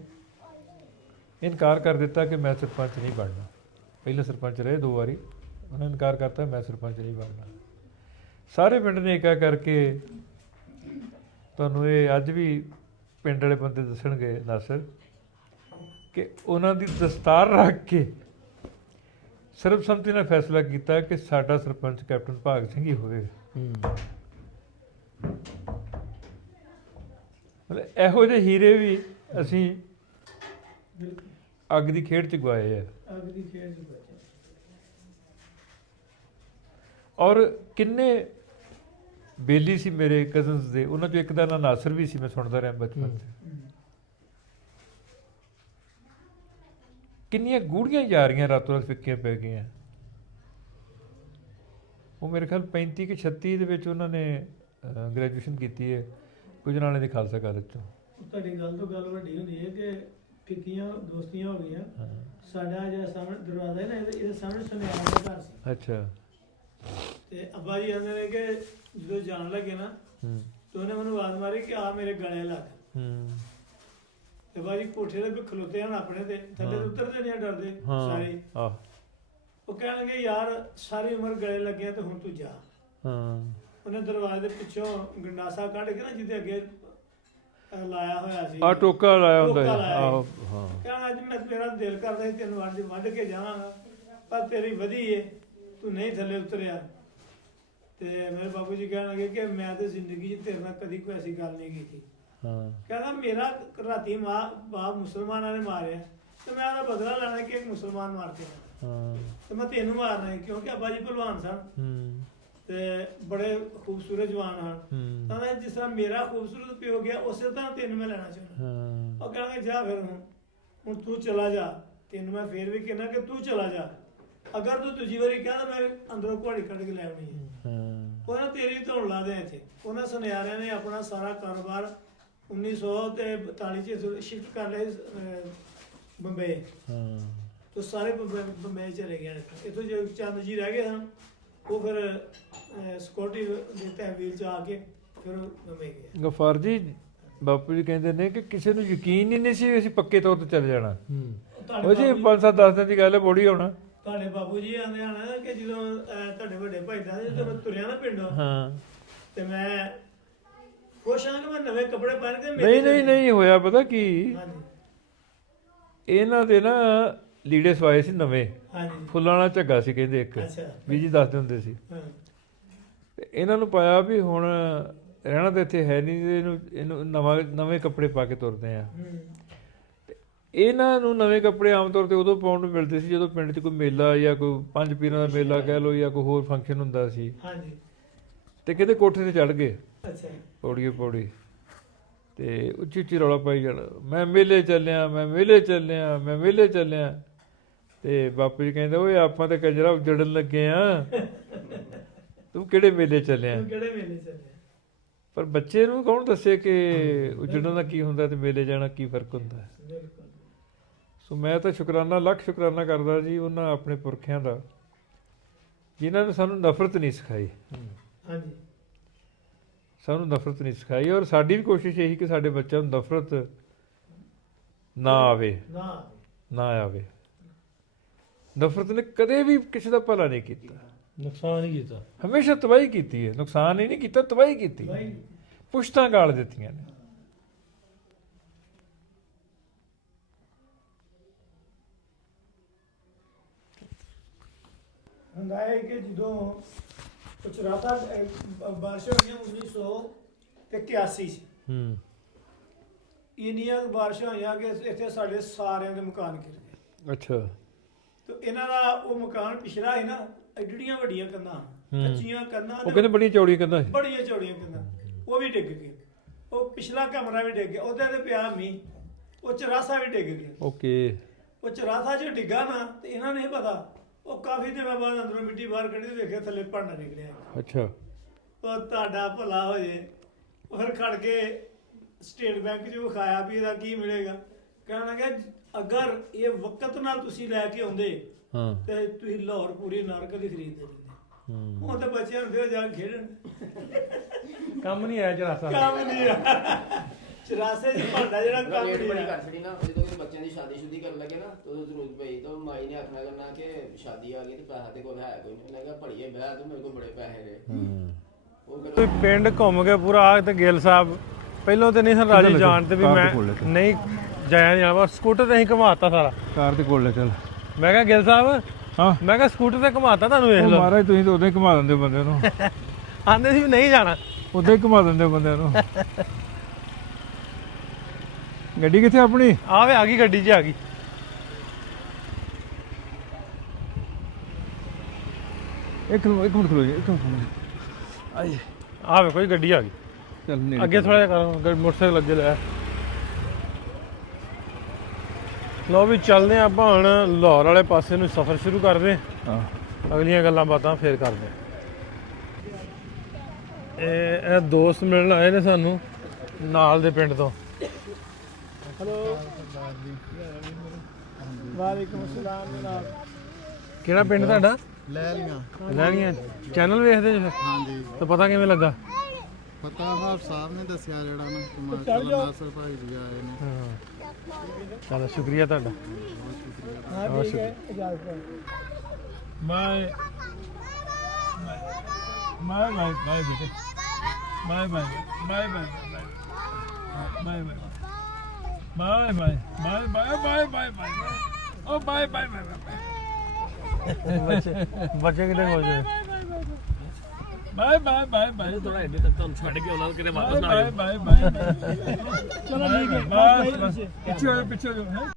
ਇਨਕਾਰ ਕਰ ਦਿੱਤਾ ਕਿ ਮੈਂ ਸਰਪੰਚ ਨਹੀਂ ਬਣਨਾ। ਪਹਿਲਾਂ ਸਰਪੰਚ ਰਹੇ 2 ਵਾਰੀ, ਉਹਨਾਂ ਨੇ ਇਨਕਾਰ ਕਰਤਾ ਮੈਂ ਸਰਪੰਚ ਨਹੀਂ ਬਣਨਾ। ਸਾਰੇ ਪਿੰਡ ਨੇ ਇੱਕਾ ਕਰਕੇ, ਤੁਹਾਨੂੰ ਇਹ ਅੱਜ ਵੀ ਪਿੰਡ ਵਾਲੇ ਬੰਦੇ ਦੱਸਣਗੇ ਨਾਸਰ, ਕਿ ਉਹਨਾਂ ਦੀ ਦਸਤਾਰ ਰੱਖ ਕੇ ਸਰਬਸੰਮਤੀ ਨਾਲ ਫੈਸਲਾ ਕੀਤਾ ਕਿ ਸਾਡਾ ਸਰਪੰਚ ਕੈਪਟਨ ਭਾਗ ਸਿੰਘ ਹੀ ਹੋਵੇਗਾ। ਮਤਲਬ ਇਹੋ ਜਿਹੇ ਹੀਰੇ ਵੀ ਅਸੀਂ ਅੱਗ ਦੀ ਖੇਡ 'ਚ ਗਵਾਏ ਆ। ਅੱਗ ਦੀ ਖੇਡ ਚ ਬਚੇ। ਔਰ ਕਿੰਨੇ ਬੇਲੀ ਸੀ ਮੇਰੇ ਕਜ਼ਨਸ ਦੇ, ਉਹਨਾਂ 'ਚੋਂ ਇੱਕ ਦਾ ਨਾਂ ਨਾਸਰ ਵੀ ਸੀ, ਮੈਂ ਸੁਣਦਾ ਰਿਹਾ ਬਚਪਨ 'ਚ। ਕਿੰਨੀਆਂ ਗੂੜੀਆਂ ਯਾਰੀਆਂ ਰਾਤੋਂ ਰਾਤ ਫਿੱਕੀਆਂ ਪੈ ਗਈਆਂ। ਉਹ ਮੇਰੇ ਖਿਆਲ 35 ਕਿ 36 ਦੇ ਵਿੱਚ ਉਹਨਾਂ ਨੇ ਗ੍ਰੈਜੂਏਸ਼ਨ ਕੀਤੀ ਹੈ ਗੁਜਰਾਣੇ ਦੀ ਖਾਲਸਾ ਕਾਲਜ 'ਚੋਂ। ਤੁਹਾਡੀ ਗੱਲ ਤੋਂ ਗੱਲ ਵੱਡੀ ਹੁੰਦੀ ਹੈ ਕਿ ਫਿੱਕੀਆਂ ਦੋਸਤੀਆਂ ਹੋ ਗਈਆਂ। ਸਾਡਾ ਜਿਹੜਾ ਸਾਹਮਣੇ ਦਰਵਾਜ਼ਾ ਹੈ ਨਾ, ਇਹਦੇ ਸਾਹਮਣੇ ਸੁਨਿਆਰ ਦਾ ਘਰ ਸੀ। ਅੱਛਾ। ਤੇ ਅੱਬਾ ਜੀ ਕਹਿੰਦੇ ਨੇ ਕਿ ਜਦੋਂ ਜਾਣ ਲੱਗੇ ਨਾ ਤੇ ਉਹਨੇ ਮੈਨੂੰ ਆਵਾਜ਼ ਮਾਰੀ ਕਿ ਆ ਮੇਰੇ ਗਲੇ ਲੱਗ। ਤੇ ਬਾਜੀ ਕੋਠੇ ਦੇ ਵੀ ਖਲੋਤੇ ਹਨ ਆਪਣੇ, ਤੇ ਥੱਲੇ ਤੋਂ ਉਤਰਦੇ ਨਹੀਂ ਡਰਦੇ ਸਾਰੇ। ਉਹ ਕਹਿਣਗੇ ਯਾਰ ਸਾਰੀ ਉਮਰ ਗਲੇ ਲੱਗਿਆ ਤੇ ਹੁਣ ਤੂੰ ਜਾ। ਉਹਨੇ ਦਰਵਾਜ਼ੇ ਦੇ ਪਿੱਛੋਂ ਗੰਡਾਸਾ ਕੱਢ ਕੇ ਨਾ ਜਿਹਦੇ ਅੱਗੇ ਲਾਇਆ ਹੋਇਆ ਸੀ, ਆ ਟੋਕਾ ਲਾਇਆ ਹੁੰਦਾ ਟੋਕਾ ਹੈ। ਲਾਇਆ ਆਹੋ ਸੀ। ਹਾਂ। ਕਹਿੰਦਾ ਅੱਜ ਮੇਰਾ ਦਿਲ ਕਰਦਾ ਸੀ ਤੈਨੂੰ ਵੱਢ ਕੇ ਜਾਵਾਂਗਾ, ਪਰ ਤੇਰੀ ਵਧੀ ਏ, ਤੂੰ ਨਹੀਂ ਥੱਲੇ ਉਤਰਿਆ। ਤੇ ਮੇਰੇ ਬਾਬੂ ਜੀ ਕਹਿਣ ਲੱਗੇ ਕਿ ਮੈਂ ਤਾਂ ਜ਼ਿੰਦਗੀ 'ਚ ਤੇਰੇ ਨਾਲ ਕਦੀ ਕੋਈ ਐਸੀ ਗੱਲ ਨਹੀਂ ਕੀਤੀ। ਕਹਿੰਦਾ ਮੇਰਾ ਰਾਤੀ ਬਾਪ ਮੁਸਲਮਾਨਾਂ ਨੇ ਮਾਰਿਆ ਤੇ ਮੈਂ ਉਹਦਾ ਬਦਲਾ ਲੈਣਾ ਕਿ ਇੱਕ ਮੁਸਲਮਾਨ ਮਾਰ ਕੇ ਤੇ ਮੈਂ ਤੈਨੂੰ ਮਾਰਨਾ ਹੈ, ਕਿਉਂਕਿ ਅੱਬਾ ਜੀ ਭਲਵਾਨ ਸਨ ਤੇ ਬੜੇ ਖੂਬਸੂਰਤ ਜਵਾਨ ਹਨ। ਕਹਿੰਦਾ ਜਿਸ ਤਰ੍ਹਾਂ ਮੇਰਾ ਖੂਬਸੂਰਤ ਪਿਓ ਗਿਆ ਉਸੇ ਤਰ੍ਹਾਂ ਤੈਨੂੰ ਮੈਂ ਲੈਣਾ ਚਾਹੁੰਦਾ। ਉਹ ਕਹਿੰਦਾ ਜਾ ਫਿਰ ਹੁਣ ਤੂੰ ਚਲਾ ਜਾ, ਤੈਨੂੰ ਮੈਂ ਫੇਰ ਵੀ ਕਹਿਣਾ ਕਿ ਤੂੰ ਚਲਾ ਜਾ, ਅਗਰ ਤੂੰ ਦੂਜੀ ਵਾਰੀ ਕਹਿੰਦਾ ਮੈਂ ਅੰਦਰੋਂ ਘੋੜੀ ਕੱਢ ਕੇ ਲੈ ਆਉਣੀ ਹੈ। ਉਹਨਾਂ ਤੇਰੀ ਧੌਣ ਲਾ ਦੇ ਇੱਥੇ। ਉਹਨਾਂ ਸੁਨਿਆਰਿਆਂ ਨੇ ਆਪਣਾ ਸਾਰਾ ਕਾਰੋਬਾਰ 1942 ਚ ਸ਼ਿਫਟ ਕਰ ਲਿਆ ਬੰਬੇ। तो सारे बम्बई चले गए। इतों जो चंद जी रह गए हैं वो फिर सिक्योरिटी ਦੇ ਤਹਿਵੀਲ ਚ ਆ ਕੇ ਫਿਰ ਬੰਬਈ ਗਏ। ਗਫਾਰ ਜੀ ਬਾਪੂ ਜੀ ਕਹਿੰਦੇ ਨੇ ਕਿ ਕਿਸੇ ਨੂੰ ਯਕੀਨ ਹੀ ਨਹੀਂ ਸੀ ਅਸੀਂ ਪੱਕੇ ਤੌਰ ਤੇ ਚਲੇ ਜਾਣਾ। ਉਹ ਜੀ 5-7-10 ਦਿਨ ਦੀ ਗੱਲ ਹੈ, ਬੋੜੀ ਹੋਣਾ। ਤੁਹਾਡੇ ਬਾਪੂ ਜੀ ਆਂਦੇ ਹਨ ਕਿ ਜਦੋਂ ਤੁਹਾਡੇ ਵੱਡੇ ਭਾਈ ਦਾ ਜਦੋਂ ਮੈਂ ਤੁਰਿਆ ਨਾ ਪਿੰਡੋਂ ਤੇ ਮੈਂ ਖੁਸ਼ ਹਾਂ ਕਿ ਮੈਂ ਨਵੇਂ ਕੱਪੜੇ ਪਹਿਨ ਕੇ ਨਹੀਂ ਹੋਇਆ ਪਤਾ ਕੀ, ਇਹਨਾਂ ਦੇ ਨਾ ਲੀੜੇ ਸਵਾਏ ਸੀ ਨਵੇਂ, ਫੁੱਲਾਂ ਵਾਲਾ ਝੱਗਾ ਸੀ ਕਹਿੰਦੇ ਇੱਕ ਵੀ ਜੀ ਦੱਸਦੇ ਹੁੰਦੇ ਸੀ। ਤੇ ਇਹਨਾਂ ਨੂੰ ਪਾਇਆ ਵੀ ਹੁਣ ਰਹਿਣਾ ਤਾਂ ਇੱਥੇ ਹੈ ਨਹੀਂ, ਇਹਨੂੰ ਨਵੇਂ ਕੱਪੜੇ ਪਾ ਕੇ ਤੁਰਦੇ ਆ। ਇਹਨਾਂ ਨੂੰ ਨਵੇਂ ਕੱਪੜੇ ਆਮ ਤੌਰ ਤੇ ਉਦੋਂ ਪਾਉਣ ਨੂੰ ਮਿਲਦੇ ਸੀ ਜਦੋਂ ਪਿੰਡ 'ਚ ਕੋਈ ਮੇਲਾ ਜਾਂ ਕੋਈ ਪੰਜ ਪੀਰਾਂ ਦਾ ਮੇਲਾ ਕਹਿ ਲਓ ਜਾਂ ਕੋਈ ਹੋਰ ਫੰਕਸ਼ਨ ਹੁੰਦਾ ਸੀ। ਤੇ ਕਿਤੇ ਕੋਠੇ ਤੇ ਚੜ੍ਹ ਗਏ ਪੌੜੀ ਤੇ ਉੱਚੀ ਉੱਚੀ ਰੌਲਾ ਪਾਈ ਜਾਣਾ, ਮੈਂ ਮੇਲੇ ਚੱਲਿਆ, ਮੈਂ ਮੇਲੇ ਚੱਲਿਆ, ਮੈਂ ਮੇਲੇ ਚੱਲਿਆ। ਤੇ ਬਾਪੂ ਜੀ ਕਹਿੰਦੇ ਓਏ ਆਪਾਂ ਤੇ ਕੰਜਰਾ ਉਜੜਨ ਲੱਗੇ ਆ, ਤੂੰ ਕਿਹੜੇ ਮੇਲੇ ਚੱਲਿਆ। ਪਰ ਬੱਚੇ ਨੂੰ ਕੌਣ ਦੱਸੇ ਕਿ ਉਜੜਨ ਦਾ ਕੀ ਹੁੰਦਾ ਤੇ ਮੇਲੇ ਜਾਣਾ ਕੀ ਫਰਕ ਹੁੰਦਾ। ਸੋ ਮੈਂ ਤਾਂ ਲੱਖ ਸ਼ੁਕਰਾਨਾ ਕਰਦਾ ਜੀ ਉਹਨਾਂ ਆਪਣੇ ਪੁਰਖਿਆਂ ਦਾ ਜਿਨ੍ਹਾਂ ਨੇ ਸਾਨੂੰ ਨਫ਼ਰਤ ਨਹੀਂ ਸਿਖਾਈ। ਸਾਨੂੰ ਨਫ਼ਰਤ ਨਹੀਂ ਸਿਖਾਈ ਔਰ ਸਾਡੀ ਵੀ ਕੋਸ਼ਿਸ਼ ਇਹੀ ਕਿ ਸਾਡੇ ਬੱਚਿਆਂ ਨੂੰ ਨਫ਼ਰਤ ਨਾ ਆਵੇ। ਨਫ਼ਰਤ ਨੇ ਕਦੇ ਵੀ ਕਿਸੇ ਦਾ ਭਲਾ ਨਹੀਂ ਕੀਤਾ, ਨੁਕਸਾਨ ਹੀ ਕੀਤਾ, ਹਮੇਸ਼ਾ ਤਬਾਹੀ ਕੀਤੀ ਹੈ। ਨੁਕਸਾਨ ਹੀ ਨਹੀਂ ਕੀਤਾ, ਤਬਾਹੀ ਕੀਤੀ, ਪੁਸ਼ਤਾਂ ਗਾਲ ਦਿੱਤੀਆਂ ਨੇ। ਹੁੰਦਾ ਹੈ ਕਿ ਜਦੋਂ ਕੁਛ ਰਾਤਾਂ ਬਾਰਿਸ਼ਾਂ ਹੋਈਆਂ 1981 ਚ ਇੰਨੀਆਂ ਬਾਰਿਸ਼ਾਂ ਹੋਈਆਂ ਕਿ ਇੱਥੇ ਸਾਡੇ ਸਾਰਿਆਂ ਦੇ ਮਕਾਨ ਗਿਰ ਗਏ। ਅੱਛਾ। ਤੇ ਇਹਨਾਂ ਦਾ ਉਹ ਮਕਾਨ ਪਿਛਲਾ ਹੈ ਨਾ, ਐਡੀਆਂ ਵੱਡੀਆਂ ਕੰਧਾਂ, ਕੱਚੀਆਂ ਕੰਧਾਂ, ਉਹ ਕਹਿੰਦੇ ਬੜੀਆਂ ਚੌੜੀਆਂ ਕੰਧਾਂ, ਬੜੀਆਂ ਚੌੜੀਆਂ ਕੰਧਾਂ, ਉਹ ਵੀ ਡਿੱਗ ਗਏ। ਉਹ ਪਿਛਲਾ ਕਮਰਾ ਵੀ ਡਿੱਗ ਗਿਆ, ਉਹਦੇ ਤੇ ਪਿਆ ਮੀਂਹ, ਉਹ ਚਰਾਸਾ ਵੀ ਡਿੱਗ ਗਿਆ। ਓਕੇ। ਉਹ ਚਰਾਸਾ ਜੋ ਡਿੱਗਾ ਨਾ ਤੇ ਇਹਨਾਂ ਨੇ ਪਤਾ, ਉਹ ਕਾਫੀ ਦਿਨਾਂ ਬਾਅਦ ਅੰਦਰੋਂ ਮਿੱਟੀ ਬਾਹਰ ਕੱਢੀ ਤੇ ਵੇਖਿਆ ਥੱਲੇ ਭਾਂਡਾ ਨਿਕਲਿਆ। ਅੱਛਾ। ਉਹ ਤੁਹਾਡਾ ਭਲਾ ਹੋ ਜੇ। ਉਹ ਫਿਰ ਖੜ ਕੇ ਸਟੇਟ ਬੈਂਕ 'ਚ ਵਿਖਾਇਆ ਵੀ ਇਹਦਾ ਕੀ ਮਿਲੇਗਾ। ਕਹਿਣ ਲੱਗਾ ਅਗਰ ਇਹ ਵਕਤ ਨਾਲ ਤੁਸੀਂ ਲੈ ਕੇ ਆਉਂਦੇ ਤੇ ਤੁਸੀਂ ਲਾਹੌਰ ਪੂਰੀ ਨਰਕ ਦੀ ਖਰੀਦ ਦਿੰਦੇ। ਉਹ ਤਾਂ ਬੱਚਿਆਂ ਨੂੰ ਫਿਰ ਜਾ ਕੇ ਖੇਡਣ, ਕੰਮ ਨਹੀਂ ਆਇਆ ਚਰਾਸਾ, ਕੰਮ ਨਹੀਂ ਆ ਚਰਾਸੇ 'ਚ ਭਾਂਡਾ ਜਿਹੜਾ ਕੰਮ ਨਹੀਂ ਬੜੀ ਕਰ ਛੜੀ ਨਾ। ਜਦੋਂ ਬੱਚਿਆਂ ਦੀ ਸ਼ਾਦੀ ਕਰਨ ਲੱਗੇ ਨਾ ਤਾਂ ਜ਼ਰੂਰਤ ਪਈ ਤਾਂ ਮਾਈ ਨੇ ਆਖਣਾ ਕਰਨਾ ਕਿ ਸ਼ਾਦੀ ਆ ਗਈ ਤੇ ਪੈਸਾ ਤੇ ਕੋਲ ਹੈ ਕੋਈ ਨਹੀਂ। ਮੈਂ ਕਿਹਾ ਭੜੀਏ ਬਹਿ ਤੂੰ, ਮੇਰੇ ਕੋਲ ਬੜੇ ਪੈਸੇ ਨੇ। ਤੁਸੀਂ ਪਿੰਡ ਘੁੰਮ ਕੇ ਪੂਰਾ ਆ ਤੇ ਗਿੱਲ ਸਾਹਿਬ ਪਹਿਲਾਂ ਤੇ ਨਹੀਂ ਸਨ ਰਾਜੀ ਜਾਣ ਤੇ ਵੀ ਮੈਂ ਨਹੀਂ ਜਾਇਆ ਨਹੀਂ ਜਾਣਾ, ਸਕੂਟਰ ਤੇ ਅਸੀਂ ਘੁਮਾਤਾ ਸਾਰਾ ਕਾਰ ਦੇ ਕੋਲ ਲੈ ਚੱਲ। ਮੈਂ ਕਿਹਾ ਗਿੱਲ ਸਾਹਿਬ ਹਾਂ ਮੈਂ ਕਿਹਾ ਸਕੂਟਰ ਤੇ ਘੁਮਾਤਾ ਤੁਹਾਨੂੰ ਵੇਖ ਉਹ ਲਓ ਮਹਾਰਾਜ ਤੁਸੀਂ ਤਾਂ ਉਦੋਂ ਹੀ ਘੁਮਾ ਦਿੰਦੇ ਹੋ ਬੰਦੇ ਨੂੰ ਆਂਦੇ ਸੀ ਵੀ ਨਹੀਂ ਜਾਣਾ ਉਦੋਂ ਹੀ ਘੁਮਾ ਦਿੰਦੇ ਹੋ ਬੰਦਿਆਂ ਨੂੰ ਗੱਡੀ ਕਿੱਥੇ ਆਪਣੀ ਆਵੇ ਆ ਗਈ ਗੱਡੀ 'ਚ ਆ ਗਈ ਇੱਕ ਮਿੰਟ ਖਲੋ ਜੀ ਇੱਕ ਮਿੰਟ ਆਏ ਆ ਵੇ ਕੋਈ ਗੱਡੀ ਆ ਗਈ ਚੱਲ ਨੇੜੇ ਅੱਗੇ ਥੋੜਾ ਜਿਹਾ ਕਰੋ ਮੋਟਰਸਾਈਕਲ ਅੱਗੇ ਲੈ ਲਓ ਵੀ ਚੱਲਦੇ ਹਾਂ ਆਪਾਂ ਹੁਣ ਲਾਹੌਰ ਵਾਲੇ ਪਾਸੇ ਨੂੰ ਸਫ਼ਰ ਸ਼ੁਰੂ ਕਰਦੇ ਹਾਂ ਹਾਂ ਅਗਲੀਆਂ ਗੱਲਾਂ ਬਾਤਾਂ ਫੇਰ ਕਰਦੇ ਹਾਂ ਇਹ ਦੋਸਤ ਮਿਲਣ ਆਏ ਨੇ ਸਾਨੂੰ ਨਾਲ ਦੇ ਪਿੰਡ ਤੋਂ ਹੈਲੋ ਵਾਲੇਕੁਮ ਅਸਲਾਮ ਜਨਾਬ ਕਿਹੜਾ ਪਿੰਡ ਤੁਹਾਡਾ ਲੈ ਲੀਆਂ ਲੈਣੀਆਂ ਚੈਨਲ ਵੇਖਦੇ ਜੀ ਫਿਰ ਹਾਂਜੀ ਤਾਂ ਪਤਾ ਕਿਵੇਂ ਲੱਗਾ ਪਤਾ ਹਾਫ ਸਾਹਿਬ ਨੇ ਦੱਸਿਆ ਜਿਹੜਾ ਨਾ ਕਮਾਲ ਨਾਸਰ ਭਾਈ ਜੀ ਆਏ ਨੇ ਚਲੋ ਸ਼ੁਕਰੀਆ ਤੁਹਾਡਾ ਹਾਂ ਠੀਕ ਹੈ ਇਜਾਜ਼ਤ ਹੈ ਬਾਏ ਬਾਏ ਬਾਏ ਬਾਏ ਬੇਟੇ bye bye bye bye bye bye bye bye bye bye bye ਓ ਬਾਏ ਬਾਏ ਬਾਏ ਬੱਚੇ ਕਿਤੇ ਹੋ ਜਾਏ ਬਾਏ ਬਾਏ ਬਾਏ ਬਾਏ ਥੋੜਾ ਐਡੇ ਤੱਕ ਤੁਹਾਨੂੰ ਛੱਡ ਕੇ ਉਹਨਾਂ ਨੂੰ ਕਿਤੇ ਵਾਪਸ ਨਾ ਬਾਏ ਆਇਓ ਬਾਏ ਬਾਏ ਚਲੋ ਠੀਕ ਹੈ ਬਸ ਪਿੱਛੇ ਹੋ ਜਾਓ